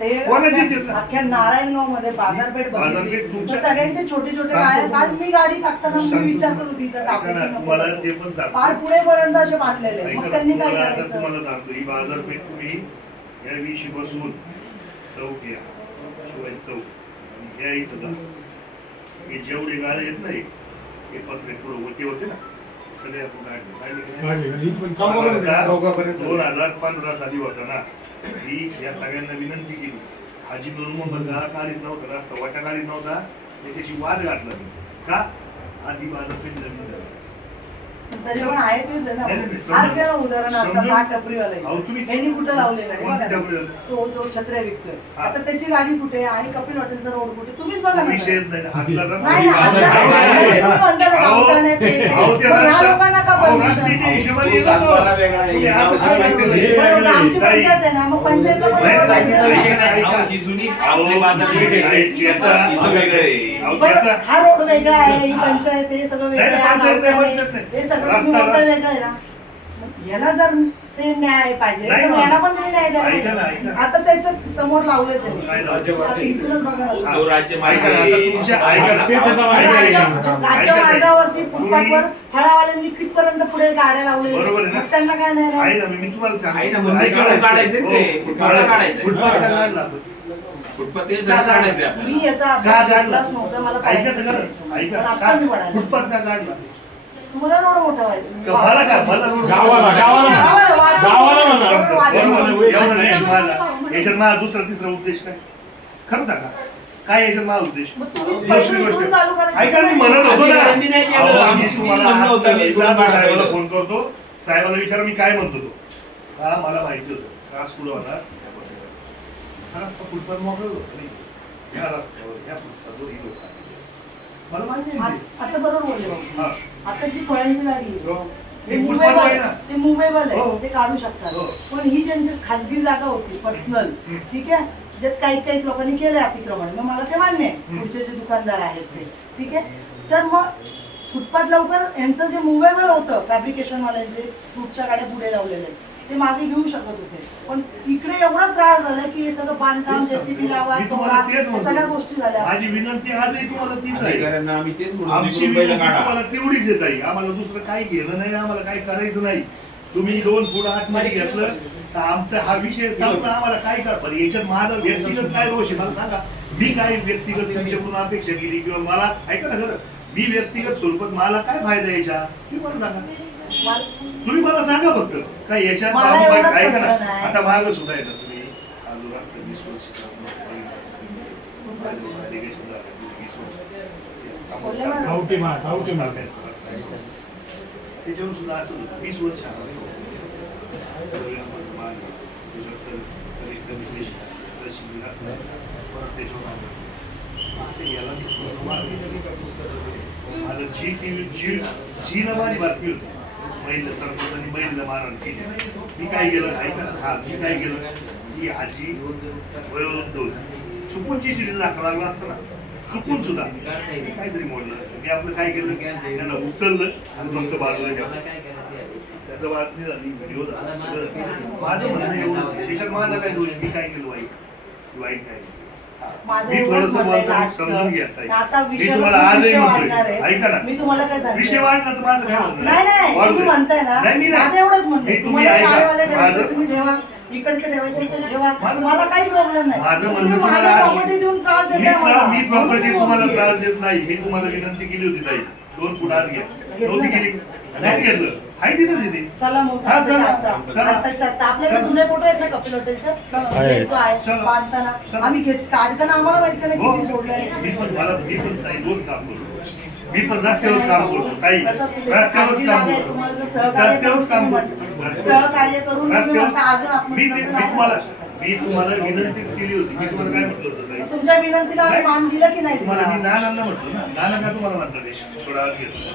ते कोणाची चित्र? अख्ख्या नारायणगाव मध्ये बाजारपेठ बाजारपेठ बघितली. तुमच्या- तर सगळ्यांचे छोटे छोटे सांगतो. गाळे काल मी गाडी टाकताना मी सांगतो. विचार करत होती इथं ऐका टाकू ना, की नको तुम्हाला टाकू. ते पण सांगतो. फार पुढेपर्यंत असे बांधलेले ऐका मग ना, त्यांनी काय तुम्हाला आता करायचं तुम्हाला सांगतो ही बाजारपेठ तुम्ही या विशी बसून चौक या शिवाय चौक आणि ह्या इथं जा हे जेवढे गाळे येत नाही हे पत्रे पुढे होते होते ना सगळे आपण काढले की नाही? 2015 साली होता ना ही या सगळ्यांना विनंती केली हाजी नूर गाळा काढीत नव्हता रस्ता वाटा काढीत नव्हता त्याच्याशी वाद घातला मी का आज ही बाजारपेठ नवीन झाली. तरी पण आहे तेच आहे नाही, नाही, ना समजून- आज घ्या ना उदाहरण आता समजून- हा टपरीवाला आहे. अहो, तुम्ही- यांनी कुठं लावलेला आहे कोणती बघा टपरी ना. वाला? तो जो छत्र्या विकतोय हा. आता त्याची गाडी कुठे आहे आणि कपिल हॉटेलचा रोड कुठे तुम्हीच बघा ना विषय येत नाही ना. हातला रस्ता नाही ना, ही आता बाजारपेठ तुम्ही आहे. म्हणता ना, अहो, गावठाण आहे, पेठ आहे. अहो, ते पण ह्या रस्ता- लोकांना का अहो, permission? रस्त्याच्या हिशोबाने तो येतो तो. सातबारा वेगळा आहे, तुम्ही असं गावचा काय वेगळा करताय? आहे. बरोबर, आमची नाही. पंचायत आहे ना मग पंचायतला पण नाही, बरोबर पंचायतीचा आहे. विषय नाही ऐका. अहो, ही जुनी आपली बाजारपेठ आहे नाही, याचा- हिचं वेगळं आहे अहो, बरं, त्याचा- हा रोड वेगळा आहे ही पंचायत आहे सगळं वेगळं नाही, आहे, नाही, हा पंचायत नाही, गावठाण आहे. पंचायत नाही. हे सगळं रस्ता- तुम्ही म्हणता रस्ता- वेगळं आहे ना मग याला जर सेम न्याय पाहिजे नाही तर ना. याला पण तुम्ही न्याय द्यायला ऐका ना, पाहिजे. ऐका. आता त्याच्या समोर लावले त्यांनी काय लावलं? आता इथूनच बघा ना. तो राज्य ऐका ना, आता तुमच्या ऐका ना. पेठेचा वाद ऐका आहे. ना. राज्य ऐका ना. मार्गावरती तुम्ही- फुटपाथवर फळावाल्यांनी कितपर्यंत पुढे गाड्या लावलेल्या बरोबर आहे ना. मग त्यांना काय नाही आहे राहिलं? ना, मी तुम्हाला सांगतो. आहे ना, म्हणूनच ऐका रोड ना. काढायचे ना ते. हो, फुटपाथ काढायचे. फुटपाथ का काढला? फुटपाथ ते सगळं काढायचं आहे मी आपल्याला. याचा का अभ्यास काढला? घेतलाच नव्हता मला ऐका पाहायचं तर असायचं. खरं. पण ऐका. आता मी पडायला फुटपाथ का काढला? तुम्हाला रोड मोठा का व्हायचा मला काय? मला रोड- गावाला गावाला बरोबर. एवढं नाही माझा. याच्यात माझा दुसरा तिसरा उद्देश काय खरं सांगा काय याच्यात माझा उद्देश मग तुम्ही दुसरी पहिले गोष्ट. इथून चालू करायचं. ऐका मी म्हणत होतो ना अधिकाऱ्यांनी नाही केलं. अहो, आमची मी तीच तुम्हाला म्हणणं होतं, मी आता दोन साहेबाला बार फोन करतो साहेबाला विचारा मी काय म्हणतो तो हा मला माहिती होतं त्रास पुढे होणार हा रस्ता फुटपाथ मोकळा होता नाही. ह्या रस्त्यावर ह्या फुटपाथवर ही लोक आली. मला मान्य आहे ते. आता बरोबर बोलले बाबा. हा. आता जी फळांची गाडी आहे, हो. ते हे फुटपाथ मुव्हेबल आहे ना ते मुव्हेबल हो. आहे ते काढू शकतात हो. पण ही ज्यांची खाजगी जागा होती पर्सनल हम्म. ठीक आहे ज्यात काही काही लोकांनी केलं अतिक्रमण मग मला ते मान्य आहे हम्म. पुढचे जे दुकानदार आहेत ते ठीक आहे तर मग फुटपाथ लवकर यांचं जे मुव्हेबल होतं फॅब्रिकेशन वाल्यांचे फ्रूटच्या गाड्या पुढे लावलेले ते मागे घेऊ शकत होते पण इकडे एवढा त्रास झाला की हे सगळं बांधकाम जेसीबी लावा मी तोडा तुम्हाला तेच या सगळ्या म्हणतो. गोष्टी झाल्या माझी विनंती आजही तुम्हाला तीच आहे अधिकाऱ्यांना आम्ही तेच म्हणतो, आमची निवडून पहिलं विनंती काढा. तुम्हाला तेवढीच येत आहे आम्हाला दुसरं काही घेणं नाही आम्हाला काही करायचं नाही तुम्ही 2 फूट आतमध्ये घेतलं तर आमचा हा विषय संपला आम्हाला काय करतात याच्यात माझा व्यक्तिगत काय दोष आहे मला सांगा मी काय व्यक्तिगत तुमच्याकडून अपेक्षा केली किंवा मला ऐका ना खरं मी व्यक्तिगत स्वरूपात मला काय फायदा यायचा तुम्ही मला सांगा तुम्ही मला सांगा फक्त काय याच्यात मला आम्ही एवढं काय- ऐका ना कळलं नाही. आता मागं सुद्धा आहे ना तुम्ही हा जो रस्ता 20 वर्ष गावठी मार, गावठी मार. त्याच्यावर सुद्धा असं 20 वर्ष हा रस्ता होता. सगळ्यांना मार्ग, त्याच्यात तर एकदम विशेष शिबिर असतं. परत त्याच्यावर आलं. आता याला मी थोडंसं मार्ग. माझं जी ना माझी बातमी होती महिला सरपंचांनी महिलेला मारहाण केली. मी काय केलं ऐका ना, हा मी काय केलं की आजी वयोवृद्ध होती, चुकून जी शिडी दाखवा लागला असतं ना, चुकून सुद्धा मी काहीतरी मोडलं असतं. मी आपलं काय केलं त्यांना उचललं आणि फक्त बाजूला ठेवलं. त्याचं बातमी झाली, व्हिडिओ झाला, सगळं झालं. माझं म्हणणं एवढं त्याच्यात माझा काय दोष, मी काय केलं वाईट काय केलं. माझं मी एवढंच थोडंसं म्हणणं बोलतो, आहे, समजून घ्या आता मी विषय तुम्हाला आजही विषय वाढणार म्हणतोय आहे. ऐका ना, मी तुम्हाला काय सांगते, विषय वाढला तर माझं काय म्हणणं नाही वाढू तुम्ही दे. म्हणताय ना, नाही, मी नाही. माझं एवढंच म्हणणं मी आहे. तुम्ही तुम्हाला ऐका. गाळेवाले ठेवायचे माझं- तुम्ही ठेवा, इकडचे ठेवायचे इकडे ठेवा, माझं- मला काही प्रॉब्लेम नाही. माझं तुम्ही म्हणणं माझ्या तुम्हाला आज- प्रॉपर्टी देऊन त्रास देताय मला. मी प्रॉपर्टी म्हणून तुम्हाला बोलतेय. त्रास देत नाही. मी तुम्हाला विनंती केली होती ताई, 2 फूट आत घ्या, नव्हती केली, नाही घेतलं, आहे तिथंच येते. चला मग हा, चला. चला. आता आपल्याकडे जुने फोटो आहेत ना कपिल हॉटेलचे आहे. तो आहे चला. बांधताना चला. आम्ही काढताना आम्हाला माहिती नाही हो. किती सोडले. मी पण ताई रोज काम करतो. मी पण रस्त्यावर काम करतो ताई, कसं असतं ते, रस्त्यावरच खाजगी काम जागा आहे, करतो, तुम्हाला जर सहकार्य रस्त्यावरच काम करून करतो. सहकार्य करून तुम्ही रस्त्यावर- म्हणता अजून आपण मी नंतर नाही तुम्हाला करू शकत. विनंतीच केली होती. मी तुम्हाला काय म्हटलं होतं ताई? मग तुमच्या विनंतीला आम्ही नाही. मान दिलं की नाही तुम्हाला मी दिलं? नानांना म्हटलं ना, नाना का तुम्हाला म्हणतात हे? थोडा आत घेतलं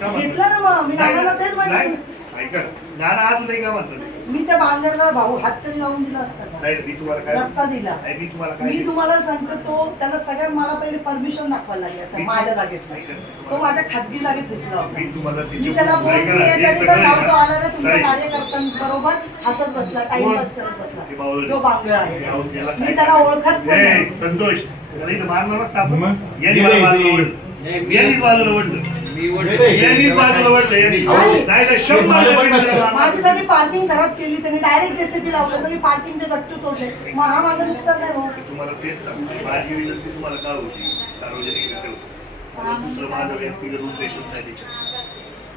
का म्हणतात? घेतलं ना मग, मी नाही, नानांना तेच म्हणते. नाही, ऐका ना, नाना आज नाही का म्हणतात हे? मी त्या बांधरला भाऊ हात तरी लावून दिला असता का? नाही मी तुम्हाला काय रस्ता दिला. नाही, मी तुम्हाला काय मी तुम्हाला सांगतो तो त्याला सगळ्यात मला पहिले परमिशन दाखवायला लागली असता माझ्या जागेत. ऐका ना, तो माझ्या खाजगी जागेत घुसला होता. मी तुम्हाला मी त्याला ऐका बोलली ना, हे तरी सगळं पण आहे भाऊ तो ना, आला ना तुमच्या ताई, कार्यकर्त्यांबरोबर हसत बसला, टाइमपास करत ते बसला. बावळट. जो बांगळ आहे त्याला मी काय त्याला सांगायचं? ओळखत पण ए, नाही. संतोष त्याला इथं मारणार नसतं आपण. मग? यांनी मला बाजूला ओढलं. यांनीच बाजूला ओढलं. यांनीच बाजूला ओढलं, यांनी. अहो, नाही तर 100% त्याला मारणार. माझी सगळी पार्किंग खराब केली त्यांनी, डायरेक्ट जेसीबी लावलं, सगळी पार्किंगचे गट्टू तोडले. मग हा माझं नुकसान नाही भाऊ. तुम्हाला तेच सांगतो, माझी विनंती तुम्हाला का होती सार्वजनिक रित्या होती. मला दुसरं माझा व्यक्तिगत उद्देश होत नाही त्याच्यात.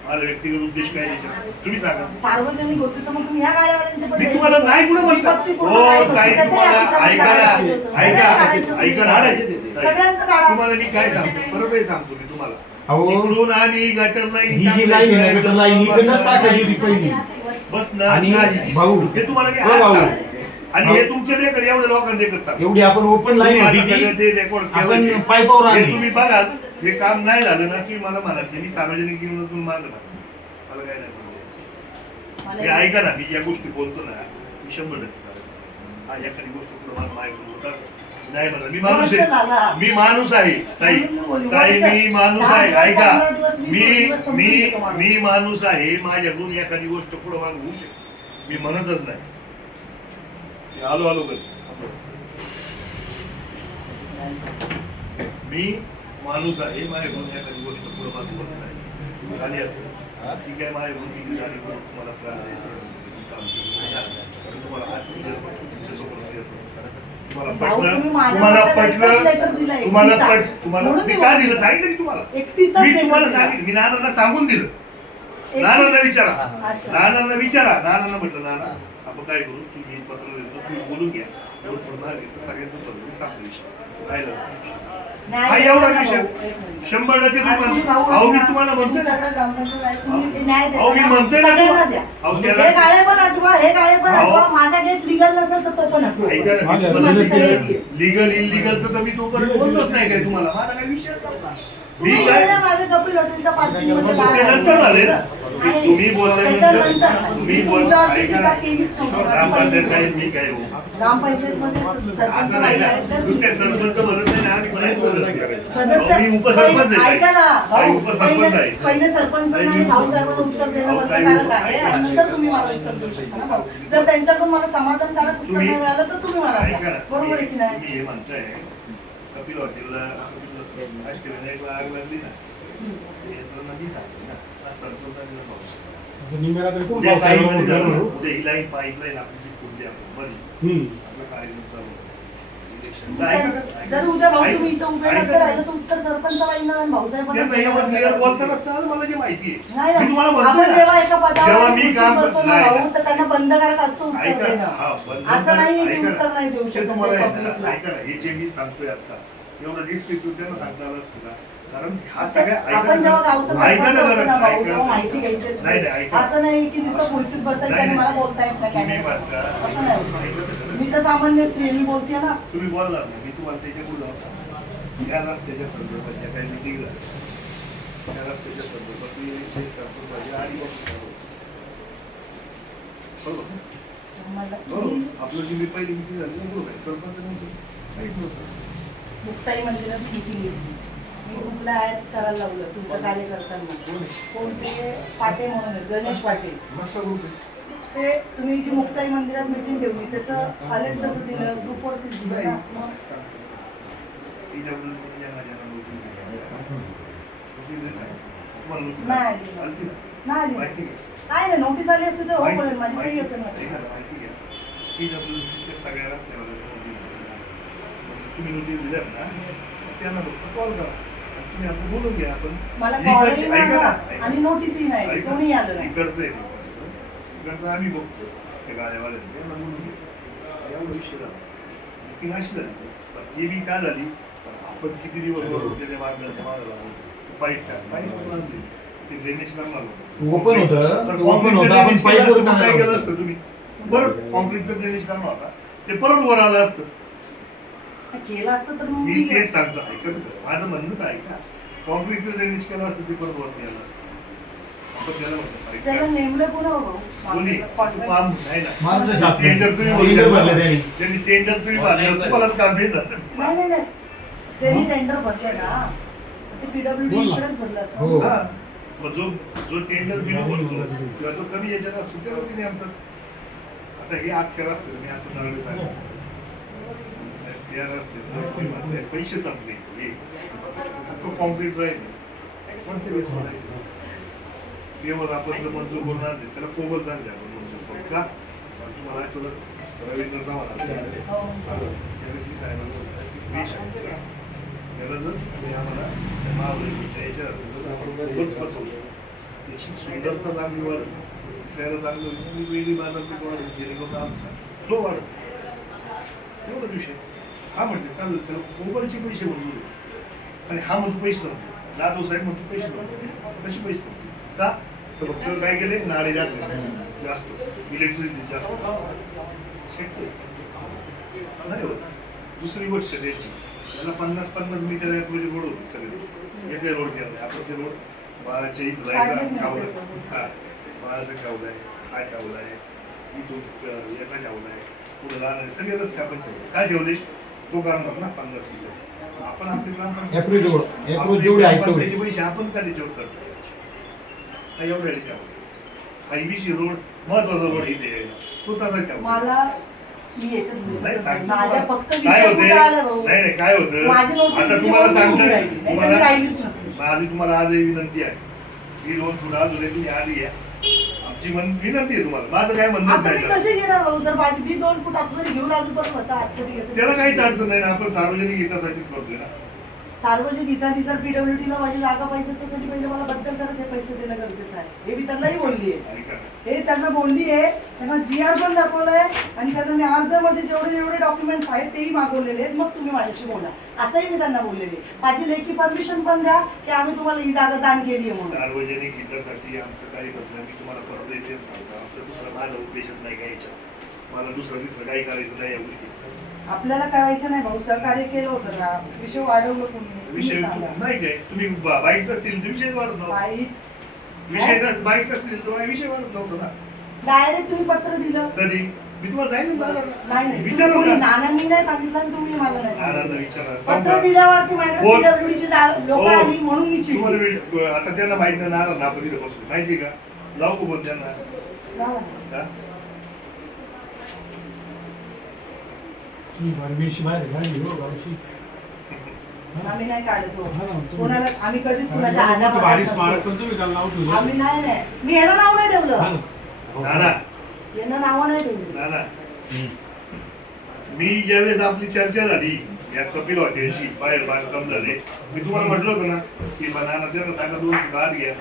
माझा व्यक्तिगत उद्देश काय त्याच्यात तुम्ही सांगा. सार्वजनिक होते तर मग तुम्ही ह्या गाड्यावाल्यांचे पण मी तुम्हाला नाही कुठं म्हणतो. विपक्षी पूर्ण हो काय ताई, करते? तुम्हाला त्याचंही ऐका ना, अतिक्रमण ऐका काढायचं. ऐका ना, ताई, सगळ्यांचं काढा. तुम्हाला मी काय सांगतो, परत हे सांगतो मी तुम्हाला. अहो, इकडून आम्ही गटर ही जी लाईन आहे ना, गटर लाईन इकडनं टाकायची होती पहिली. बस ना आणि नाही. भाऊ, हे तुम्हाला मी हो आज भाऊ. सांगतो. आणि हे तुमच्या लेकर एवढ्या लोकांना देखत सांगतो. एवढी आपण ओपन लाईन तुम्ही होती आता सगळं ती. ते रेकॉर्ड आपण केलं. पाईपावर हे आणली. तुम्ही बघाल, हे काम नाही झालं ना की मला म्हणत नाही. मी सार्वजनिक जीवनातून मागत आहे. मला काय नाही बोलायचं. मी ऐका ना, मी ज्या गोष्टी बोलतो ना मी 100% करतो. हा एखादी गोष्ट पुढे मला ऐकून होतात नाही म्हणत. मी माणूस वर्ष झाला. आहे, मी माणूस आहे ताई, म्हणून बोलली, ताई वर्ष. मी माणूस 10 आहे. दिवस, ऐका 15 दिवस, 20 मी दिवस समजून मी घेतो माणूस. मी माणूस आहे. माझ्याकडून एखादी गोष्ट पुढे माग होऊ शकते. मी म्हणतच नाही. मी आलो कधी मी माणूस आहे. माझ्याकडून एखादी गोष्ट पुढे माग होत नाही. झाली असेल ठीक आहे, माझ्याकडून मी झाली तुम्हाला त्रास द्यायचे काम केलं. तुम्हाला आज तुमच्यासमोर clear करतो. तुम्हाला भाऊ, पटलं, तुम्ही माझ्या तुम्हाला बद्दल एकच letter दिलं, पटलं, तुम्हाला एकटीचा. तुम्हाला म्हणून मी मी काय बोलते. दिलं सांगितलं की तुम्हाला एकटीचा मी letter तुम्हाला दिला. सांगितलं. मी नानांना सांगून दिलं. एकटी- नानांना विचारा, अच्छा. नानांना विचारा. नानांना म्हटलं नाना आपण काय करू, तुम्ही पत्र देतो तुम्ही बोलून घ्या. एवढं पूर्ण घेतलं सगळ्यांचं पत्र मी सांगतो विषय राहिलं. नाही, हा एवढा नाही, विषय. भाऊ, एक मिनिट. 100% आज तुम्ही भाऊ तुम्हाला अहो मी आहात. तुम्हाला तुम्ही म्हणतोय सगळं ग्रामपंचायत आहे, तुम्ही न्याय देता अहो, मी ना. म्हणतोय ना सगळ्यांना तुम्हाला. द्या. अहो, त्याला- हे गाळे पण हटवा, हे गाळे पण अहो. हटवा. माझा गेट लिगल नसेल तर तो पण हटवा. ऐका ना, माझ्या मला घरी- लिगल इलिगलचं तर मी तोपर्यंत बोललोच नाही काय तुम्हाला. माझा काही विषयच नव्हता. मी तुम्ही काय गेल्या माझ्या कपिल हॉटेलच्या पार्किंग मध्ये ते गाळे नंतर झाले ना. आहे. तुम्ही बोलल्यानंतर त्याच्यानंतर तुम्ही मी बोल तुमच्यावरती ऐका टीका ना. केलीच नव्हती. ग्रामपंचायत काय मी काय हो ग्रामपंचायतमध्ये सरपंच असं नाही बाई ना. आहेत, त्याच नुसते सरपंच म्हणत नाही ना, आम्ही बनायचं सदस्य. सदस्य अहो, मी उपसरपंच आहे. ऐका ना काही भाऊ, उपसरपंच आहे. पहिले सरपंच आणि भाऊसाहेबांना उत्तर देणं अहो, काही बंधनकारक आहे आणि नंतर तुम्ही मला उत्तर देऊ शकता ना भाऊ. जर त्यांच्याकडून मला समाधानकारक उत्तर तुम्ही- नाही मिळालं तर तुम्ही मला ऐका द्या. ना, बरोबर आहे की नाही? तुम्ही हे म्हणताय कपिल हॉटेलला आष्टविनायकला आग लागली ना, ते यंत्रणा मी सांगते ना, आज सरपंचांनी नको. निमेरा तरी कोण उद्या काही पावसाळ्यात मध्ये होतं? झालं, उद्या ही लाईन पाईपलाईन आपली पुढली आपण बंद. हम्म. आपलं कार्यक्रम चालू आहे. जर इलेक्शनचं जर उद्या भाऊ ऐका- तुम्ही इथं उभे ऐका- नसते राहिलं तर उत्तर सरपंचाबाईंना आणि भाऊसाहेबांना त्यांना एवढं क्लिअर बोलता नसतं आज मला जे माहिती आहे. नाही मी तुम्हाला ना, म्हणतो आपण ना, जेव्हा एका पदावर जेव्हा मी काम बसतो ना नाही, भाऊ तर त्यांना बंधकारक असतं उत्तर ऐका ना, देणं. हा, बंद असं नाहीये की ऐका ना. उत्तर नाही देऊ ते शकत तुम्हाला ते आहे ना, publicला. ऐका ना, हे जे मी सांगतोय आता एवढं रिस्ट्रिक्ट त्यांना सांगता आलं असतं का? कारण हा सगळ्या ऐका आपण ना, जेव्हा गावचं ऐका सरपंच ना होतो जरा, ना भाऊ ऐका तेव्हा ना. माहिती घ्यायची असते. नाही, नाही, ऐका. असं नाही की नुसतं खुर्चीत बसायचं नाही, आणि मला नाही. बोलता येत नाही तुम्ही कॅमेऱ्यात. म्हणता- असं नाही होत. ऐकलं तर मी तर सामान्य स्त्री आहे, मी बोलते ना. तुम्ही बोलणार नाही. मी तुम्हाला त्याच्या पुढं या रस्त्याच्या संदर्भात ज्या काही मिटिंग झाल्या त्या रस्त्याच्या संदर्भात मी जे सरपंच आणि बरोबर ना? मला बरोबर आपलं जी मी पहिली मिटिंग झाली ना, बरोबर आहे सरपंच नव्हतं सांगितलं होतं. मुक्ताई मंदिरात मीटिंग घेतली. मी ग्रुपला ऍड करायला लावलं तुमच्या कार्यकर्त्यांना. कोण ते पाटे म्हणून आहेत, गणेश पाटील. मस्त ग्रुप आहे. ते तुम्ही जी मुक्ताई मंदिरात मीटिंग ठेवली त्याचं अलर्ट कसं दिलं ग्रुपवरतीच दिलं ना. मग PWD यांना ज्यांना नोटीस दिली, नोटीस देत नाही. तुम्हाला नोटीस नाही आली? आली. आलती ना? नाही आली. माहिती घ्या. नाही नाही नोटीस आली असते तर हो माहिती- बोलेल माझी सही माहिती- असेल ना. ऐका ना, माहिती घ्या. PWD च्या सगळ्या रस्त्यावर नोटीस दिली. मग तुम्ही नोटीस दिल्यात ना, मग त्यांना फक्त कॉल करा. आणि तुम्ही आपण बोलून घ्या. आपण मला इकडचे- कॉलही ऐका नाही ना, आला ऐका. आणि नोटीसही नाही ऐका. कोणी आलं नाही. इकडचं आहे इकडचं आम्ही बघतो त्या गाड्यावाल्यांचे यांना बोलून घेतो. एवढा विषय झाला मीटिंग अशी झाली पण ती बी का झाली आपण किती दिवस त्याच्या मागण्याच्या मागे लागलो पाईप बांधली ते ड्रेनेज करणार होतं. ओपन होतं तर ओपन concrete चं होतं आपण drainage पाईप केलं असतं, वर मग काय केलं टाकलं. असतं तुम्ही परत कॉन्क्रीटचं ड्रेनेज करणार होता ते परत वर आलं असतं. केलं असतं तर मग मी मी तेच सांगतो ऐकत होतं. माझं म्हणणं तर ऐका कॉन्क्रीटचं ड्रेनेज केलं असतं ते परत वरती आलं असतं. आपण त्याला म्हणतो pipe त्याला टाक. नेमलं कोणा कोणी काम नाही ना माणसं शास्त्र. टेंडर तुम्ही टेंडर भरलं. भरलं त्यांनी. त्यांनी टेंडर तुम्ही भरलं तुम्हालाच काम भेटणार नाही नाही नाही त्यांनी टेंडर भरले ना ते पीडब्ल्यूडी बोल ना. इकडेच भरलं असतं. हो. हा. मग जो टेंडर बिलो बोलतो किंवा तो कमी याच्यात असतो त्याला तिने आमचं आता हे अख्ख्या रस्ते मी आता नारळी साहेब या रस्ते पैसे संपले हे तो कॉन्क्रीट राहील कोणते वेळेस राहील केवळ आपण जर मंजूर करणार नाही त्याला कोबल सांगते आपण मंजूर करू का पण तुम्हाला आठवलं रवींद्र चव्हाण त्यावेळेस मी साहेबांना बोलतो की वेश आहे त्याला जर तुम्ही आम्हाला त्या महाबळेश्वरच्या याच्यावर जर आपण खूपच बसवलं त्याची सुंदरता चांगली वाढेल दिसायला चांगलं होईल आणि वेगळी बाजारपेठ वाढेल जेणेकरून आमचा फ्लो वाढेल एवढाच विषय हा म्हटले चालेल त्याला कोबलचे पैसे मंजूर आहे आणि हा म्हणतो पैसे संपले जाधव साहेब म्हणतो पैसे संपले कसे पैसे संपले का तर फक्त काय केले नाळे जास्त इलेक्ट्रिसिटी जास्त शेतकरी नाही होत दुसरी गोष्ट त्याची त्याला 50-50 मीटर रोड होते सगळे एक रोड केला नाही आपण ते रोड बाळाच्या इथं जायचा ठेवला हा बाळाचा ठेवला आहे हा ठेवला आहे इथून याचा ठेवला आहे पुढे जाणार सगळे रस्ते आपण ठेवले काय ठेवले तो करणार ना 50 मीटर आपण आपली Approve जेवढे आहेत तेवढे. त्याचे पैसे आपण का त्याच्यावर खर्च हा एवढ्या ठेवला हा IBC रोड महत्वाचा रोड इथे यायला तो तसा ठेवला मला मी याच्यात नाही बोलत सांगतो नाही. माझ्या तुम्हाला. फक्त काय विषय होते कुठे आला भाऊ नाही नाही काय होतं माझी नोटीस आता दिली तुम्हाला म्हणून सांगतो उभी राहिली. नाही तर मी तुम्हाला राहिलीच नसते. माझी तुम्हाला आजही विनंती आहे ही दोन पुढे अजून तुम्ही आधी घ्या आमची विनंती आहे तुम्हाला माझं काय म्हणणं आता मी नाही कसे घेणार भाऊ जर माझी मी 2 फूट आतमध्ये घेऊन आलो पण होता आतमध्ये घेतो. त्याला काहीच अडचण नाही ना आपण सार्वजनिक हितासाठीच करतोय ना सार्वजनिक हिताची जर पीडब्ल्यूडीला माझी जागा पाहिजे तर त्याची पहिले मला बद्दल करत हे पैसे देणं गरजेचं आहे हे मी त्यांनाही बोलली आहे ऐका हे त्यांना बोलली आहे त्यांना GR पण दाखवलंय आणि त्यांना मी अर्जामध्ये जेवढे डॉक्युमेंट्स आहेत तेही मागवलेले आहेत मग तुम्ही माझ्याशी बोला असंही मी त्यांना बोललेले आहे. माझी लेखी परमिशन पण द्या की आम्ही तुम्हाला ही जागा दान केली आहे म्हणून. सार्वजनिक हितासाठी आमचं काही बदल मी तुम्हाला परत येतेच सांगतो आमचं दुसरं माझा उद्देशच नाही काय याच्यात मला दुसरं तिसरं काही करायचं नाही या गोष्टी आपल्याला करायचं नाही भाऊ सहकार्य केलं होतं ना विषय वाढवलं कोणी विषय तुम्ही सांगा. नाही काय तुम्ही बाईक नसतील तर विषय वाढत नव्हता वाईट विषय बाईक नसतील तर विषय वाढत नव्हता ना डायरेक्ट तुम्ही पत्र दिलं कधी मी तुम्हाला सांगितलं ना नाही नाही विचारू तुम्ही ना नानांनी नाही सांगितलं आणि तुम्ही मला नाही नानांना सांगितलं. विचारा पत्र सांगा. दिल्यावरती मॅडम कोण? पीडब्ल्यूडीची लोक हो. आली म्हणून मी तुम्हाला चिडली. आता त्यांना माहित नाही नाना ना आपण इथे बसलो माहिती का लावू का बोल त्यांना लावा. हा? परमिशन बाहेर घालली हो गावची. आम्ही नाही काढत हो. हा ना, तुम्ही- कोणाला आम्ही कधीच कुणाच्या हातामध्ये भारी नसतो. स्मारक पण तुम्ही त्याला नाव ठेवलं. आम्ही नाही नाही मी याला नाव नाही हा ठेवलं ना. नाना यांना नाव नाही ठेवली नाना मी ज्यावेळेस आपली चर्चा झाली या कपिल हॉटेलशी बाहेर बांधकाम झाले मी तुम्हाला म्हटलं होतं ना की नाना त्यांना सांगा 2 फूट आत घ्या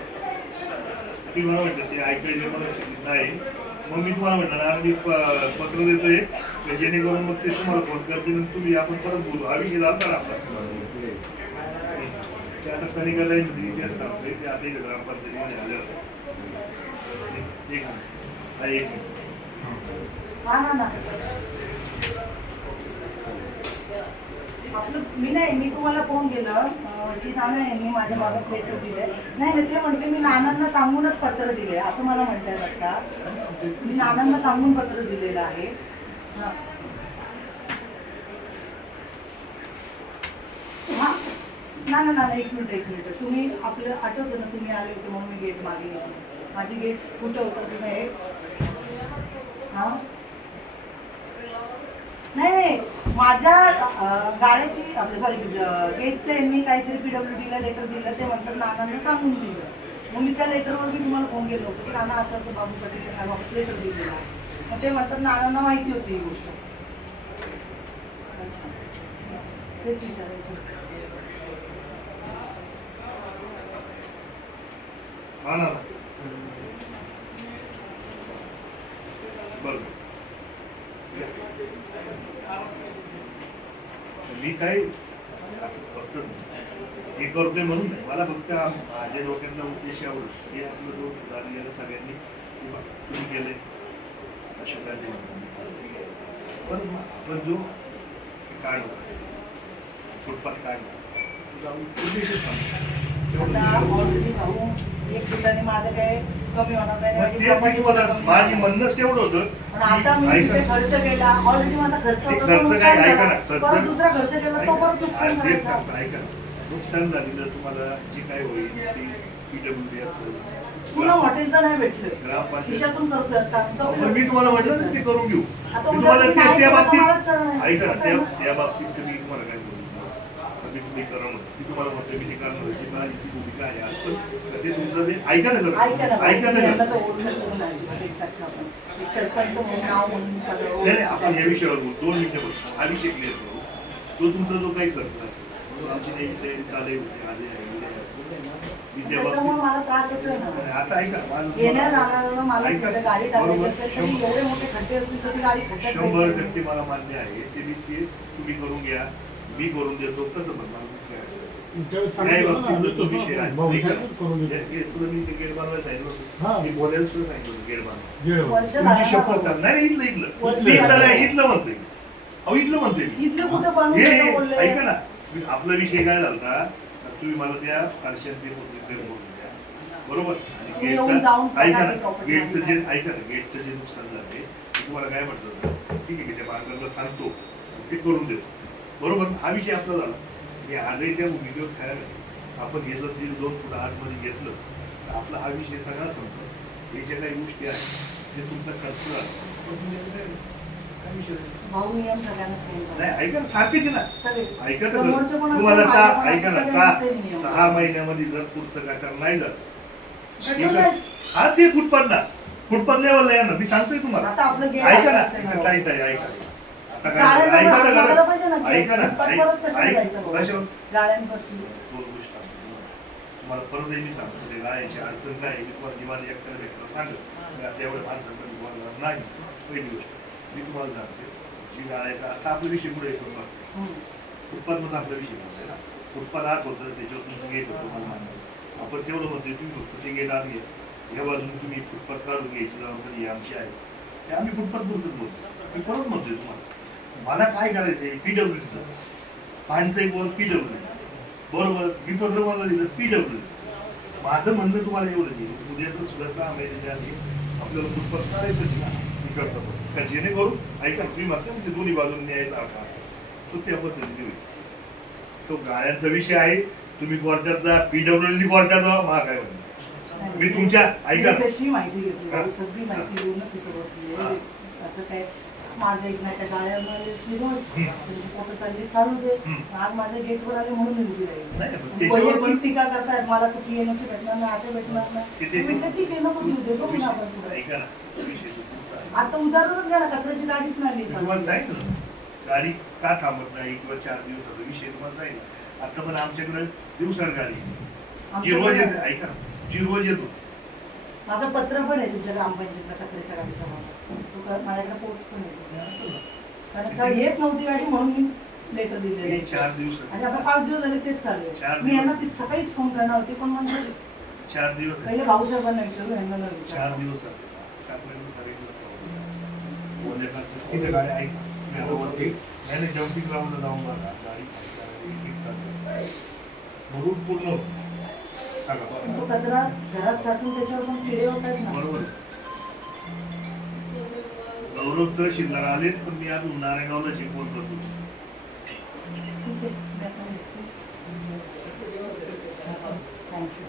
मी मला म्हटलं ते ऐकायचे मला स्थितीत नाही मग मी तुम्हाला म्हटलं ना मी पत्र देतोय की जेणेकरून मग ते तुम्हाला फोन करतील आणि तुम्ही आपण परत बोलू हा विषय झाला ना आपला ते आता कनिकाला इतिहास सांगतोय ते आता इथे ग्रामपंचायतीमध्ये आले होते एक मिनिट. हा एक मिनिट. हा ना ना आपलं मी तुम्हाला फोन केला की नाना यांनी माझ्या मागं लेटर दिलंय. नाही ते म्हटले मी नानांना सांगूनच पत्र दिले असं मला म्हणतायत आता. मी नानांना सांगून पत्र दिलेलं आहे. हां हां ना एक मिनिट तुम्ही आपलं आठवतं ना तुम्ही आले होते म्हणून मी गेट मागे घेतली. माझी गेट कुठं होतं तुम्ही हां नाही माझ्या गाड्याची आपलं सॉरी गेटचं यांनी काहीतरी PWDला लेटर दिलं. ते म्हणतात नानांना सांगून दिलं. मग मी त्या लेटरवर मी तुम्हाला फोन केलं होतं की नाना असं बाबू पटेल बाबत लेटर दिलेलं आहे. मग ते म्हणतात नानांना माहिती होती ही गोष्ट. अच्छा तेच विचारायचं. हा ना बरं मी काय असं फक्त हे करतोय म्हणून नाही. मला फक्त माझ्या डोक्यातला उद्देश एवढं हे आपलं डोकं झालं गेलं सगळ्यांनी तुम्ही गेले अशोकांनी पण आपण जो काढला फुटपाथ काढला उद्देशच ऑलरेडी भाऊ एक ठिकाणी माझं काय कमी होणार नाही. माझी म्हणणंच तेवढं होतं. पण आता मी तिथे खर्च केला ऑलरेडी माझा खर्च होता तो नुकसान झाला. परत दुसरा खर्च केला तो परत नुकसान करायचा. ऐका नुकसान झालेलं तुम्हाला जे काय होईल ते PWD असेल पुन्हा हॉटेलचं नाही भेटलं ग्रामपंचायत खिशातून करतो. मी तुम्हाला म्हटलं ना ते करून घेऊ. आता तुम्हाला उद्या त्या बाबतीत करणार ऐका त्या बाबतीत तुम्ही तुम्हाला काय बोलू तुम्ही करा ती तुम्हाला म्हणतो मी ते करणार होती माझी ती भूमिका आहे आज पण ते तुमचं ते ऐका ना नाही आपण या विषयावर बोलू 2 मिनिटं बोलतो. हा विषय क्लिअर करू. तो तुमचा जो काही खर्च असेल आमची तयारी चालू होती मला त्रास होतोय ना. आता ऐका येण्या जाणाऱ्याला मला गाडी टाकायची असेल तरी एवढे मोठे खड्डे असतील तरी गाडी 100% मला मान्य आहे. ते तुम्ही करून घ्या मी करून देतो कसं म्हणणार नाही बाबतीत तो विषय आहे. तुला मी ते गेट बनवायला सांगितलं मी बोलायला सुद्धा सांगितलं गेट बनवा तुमची शपथ सांग. नाही इथलं म्हणतोय अहो इथलं म्हणतोय इथलं कुठं बनवून ऐका ना आपला विषय काय झाला तुम्ही मला त्या आरशात बोलून द्या बरोबर. आणि ऐका ना गेटचं जे नुकसान झालंय तुम्हाला काय म्हटलं ठीक आहे त्या बांधकाला सांगतो ते करून देतो बरोबर. हा विषय आपला झाला. मी आजही त्या भूमिकेवर खायला आपण हे जर 2 फूट आतमध्ये घेतलं तर आपला हा विषय सगळा संपतो. हे ज्या काही गोष्टी आहेत ते तुमचा खर्च झाला काय विषय भाऊ नियम सगळ्यांना नाही ऐका ना सारखेच ना ऐका तुम्हाला ऐका ना 6 महिन्यामध्ये जर पुढचं गटार नाही झालं हा ते फुटपाथ लेवलला या ना मी सांगतोय तुम्हाला. आता आपलं गेट ऐका ना ऐका तुम्हाला परत मी सांगतो गाड्याची अडचण काय तुम्हाला दिवाळी एकट्याला भेटलं सांगत आता एवढ्या माणसांकडे तुम्हाला नाही. पहिली गोष्ट मी तुम्हाला सांगते जी गाड्याचा आता आपला विषय पुढे फुटपाथमध्ये आपला विषय नसते ना. फुटपाथ आत होतं त्याच्यावर तुमचं गेट होतं मला मानलं आपण तेवढं म्हणतोय तुम्ही फक्त ते गेट आत घ्या ह्या बाजून तुम्ही फुटपाथ काढून घ्यायची जबाबदारी आमची आहे. ते आम्ही फुटपाथ बोलतच बोलतो. मी परत म्हणतोय तुम्हाला मला काय करायचंय PWDचं पाणीचं बोल PWD बरोबर मी पत्र मला दिलं PWD. माझं म्हणणं तुम्हाला एवढं नाही उद्याचं सुद्धा 6 महिन्याच्या आधी आपल्याला फुटपाथ काढायचंच ना इकडचं पण जेणेकरून ऐका तुम्ही म्हणता म्हणजे दोन्ही बाजून न्यायचा आकार तो त्या पद्धतीने होईल. तो गाड्यांचा विषय आहे. तुम्ही कोर्टात जा PWD कोर्टात जा मला काय म्हणणं मी तुमच्या ऐका माहिती घेतली सगळी माहिती घेऊनच इथं बसली. असं काय माझं एक नाही त्या गाड्यामध्ये फोटो चालली चालू दे. आज माझ्या गेटवर आले म्हणून मी उभी राहील. टीका करतायत मला तू PMC भेटणार नाही आता भेटणार नाही. ठीक आहे नको देऊ दे बघू ना आपण पुढे. आता उदाहरणच घ्या ना कचऱ्याची गाडीच नाही. तुम्हाला सांगितलं गाडी का थांबत नाही किंवा 4 दिवसाचा विषय तुम्हाला सांगितलं. आता पण आमच्याकडे दिवसाड गाडी जिरवज येते ऐका जिरवज येतो. माझं पत्र पण आहे तुमच्या ग्रामपंचायतला कचऱ्याच्या गाडीच्या माझं माझ्याकडे पोच पण येतो कारण का येत नव्हती गाडी म्हणून मी लेटर दिलेलं 4 दिवस आणि आता 5 दिवस झाले तेच चालू आहे. मी यांना सकाळीच फोन करणार होती पण म्हणजे 4 दिवस पहिले भाऊसाहेबांना विचारू यांना न विचारू. 4 दिवस किती गाडी ऐक जम्पिंग ग्राउंडला जाऊन बघा गाडी आहे भरून पूर्ण होतो. सांगा तो कचरा घरात साठवून त्याच्यावर पण किडे होत आहेत ना. बरोबर. गौरव तहसीलदार आले पण मी आज नारायणगावला जिंकून करतो. ठीक आहे थँक्यू.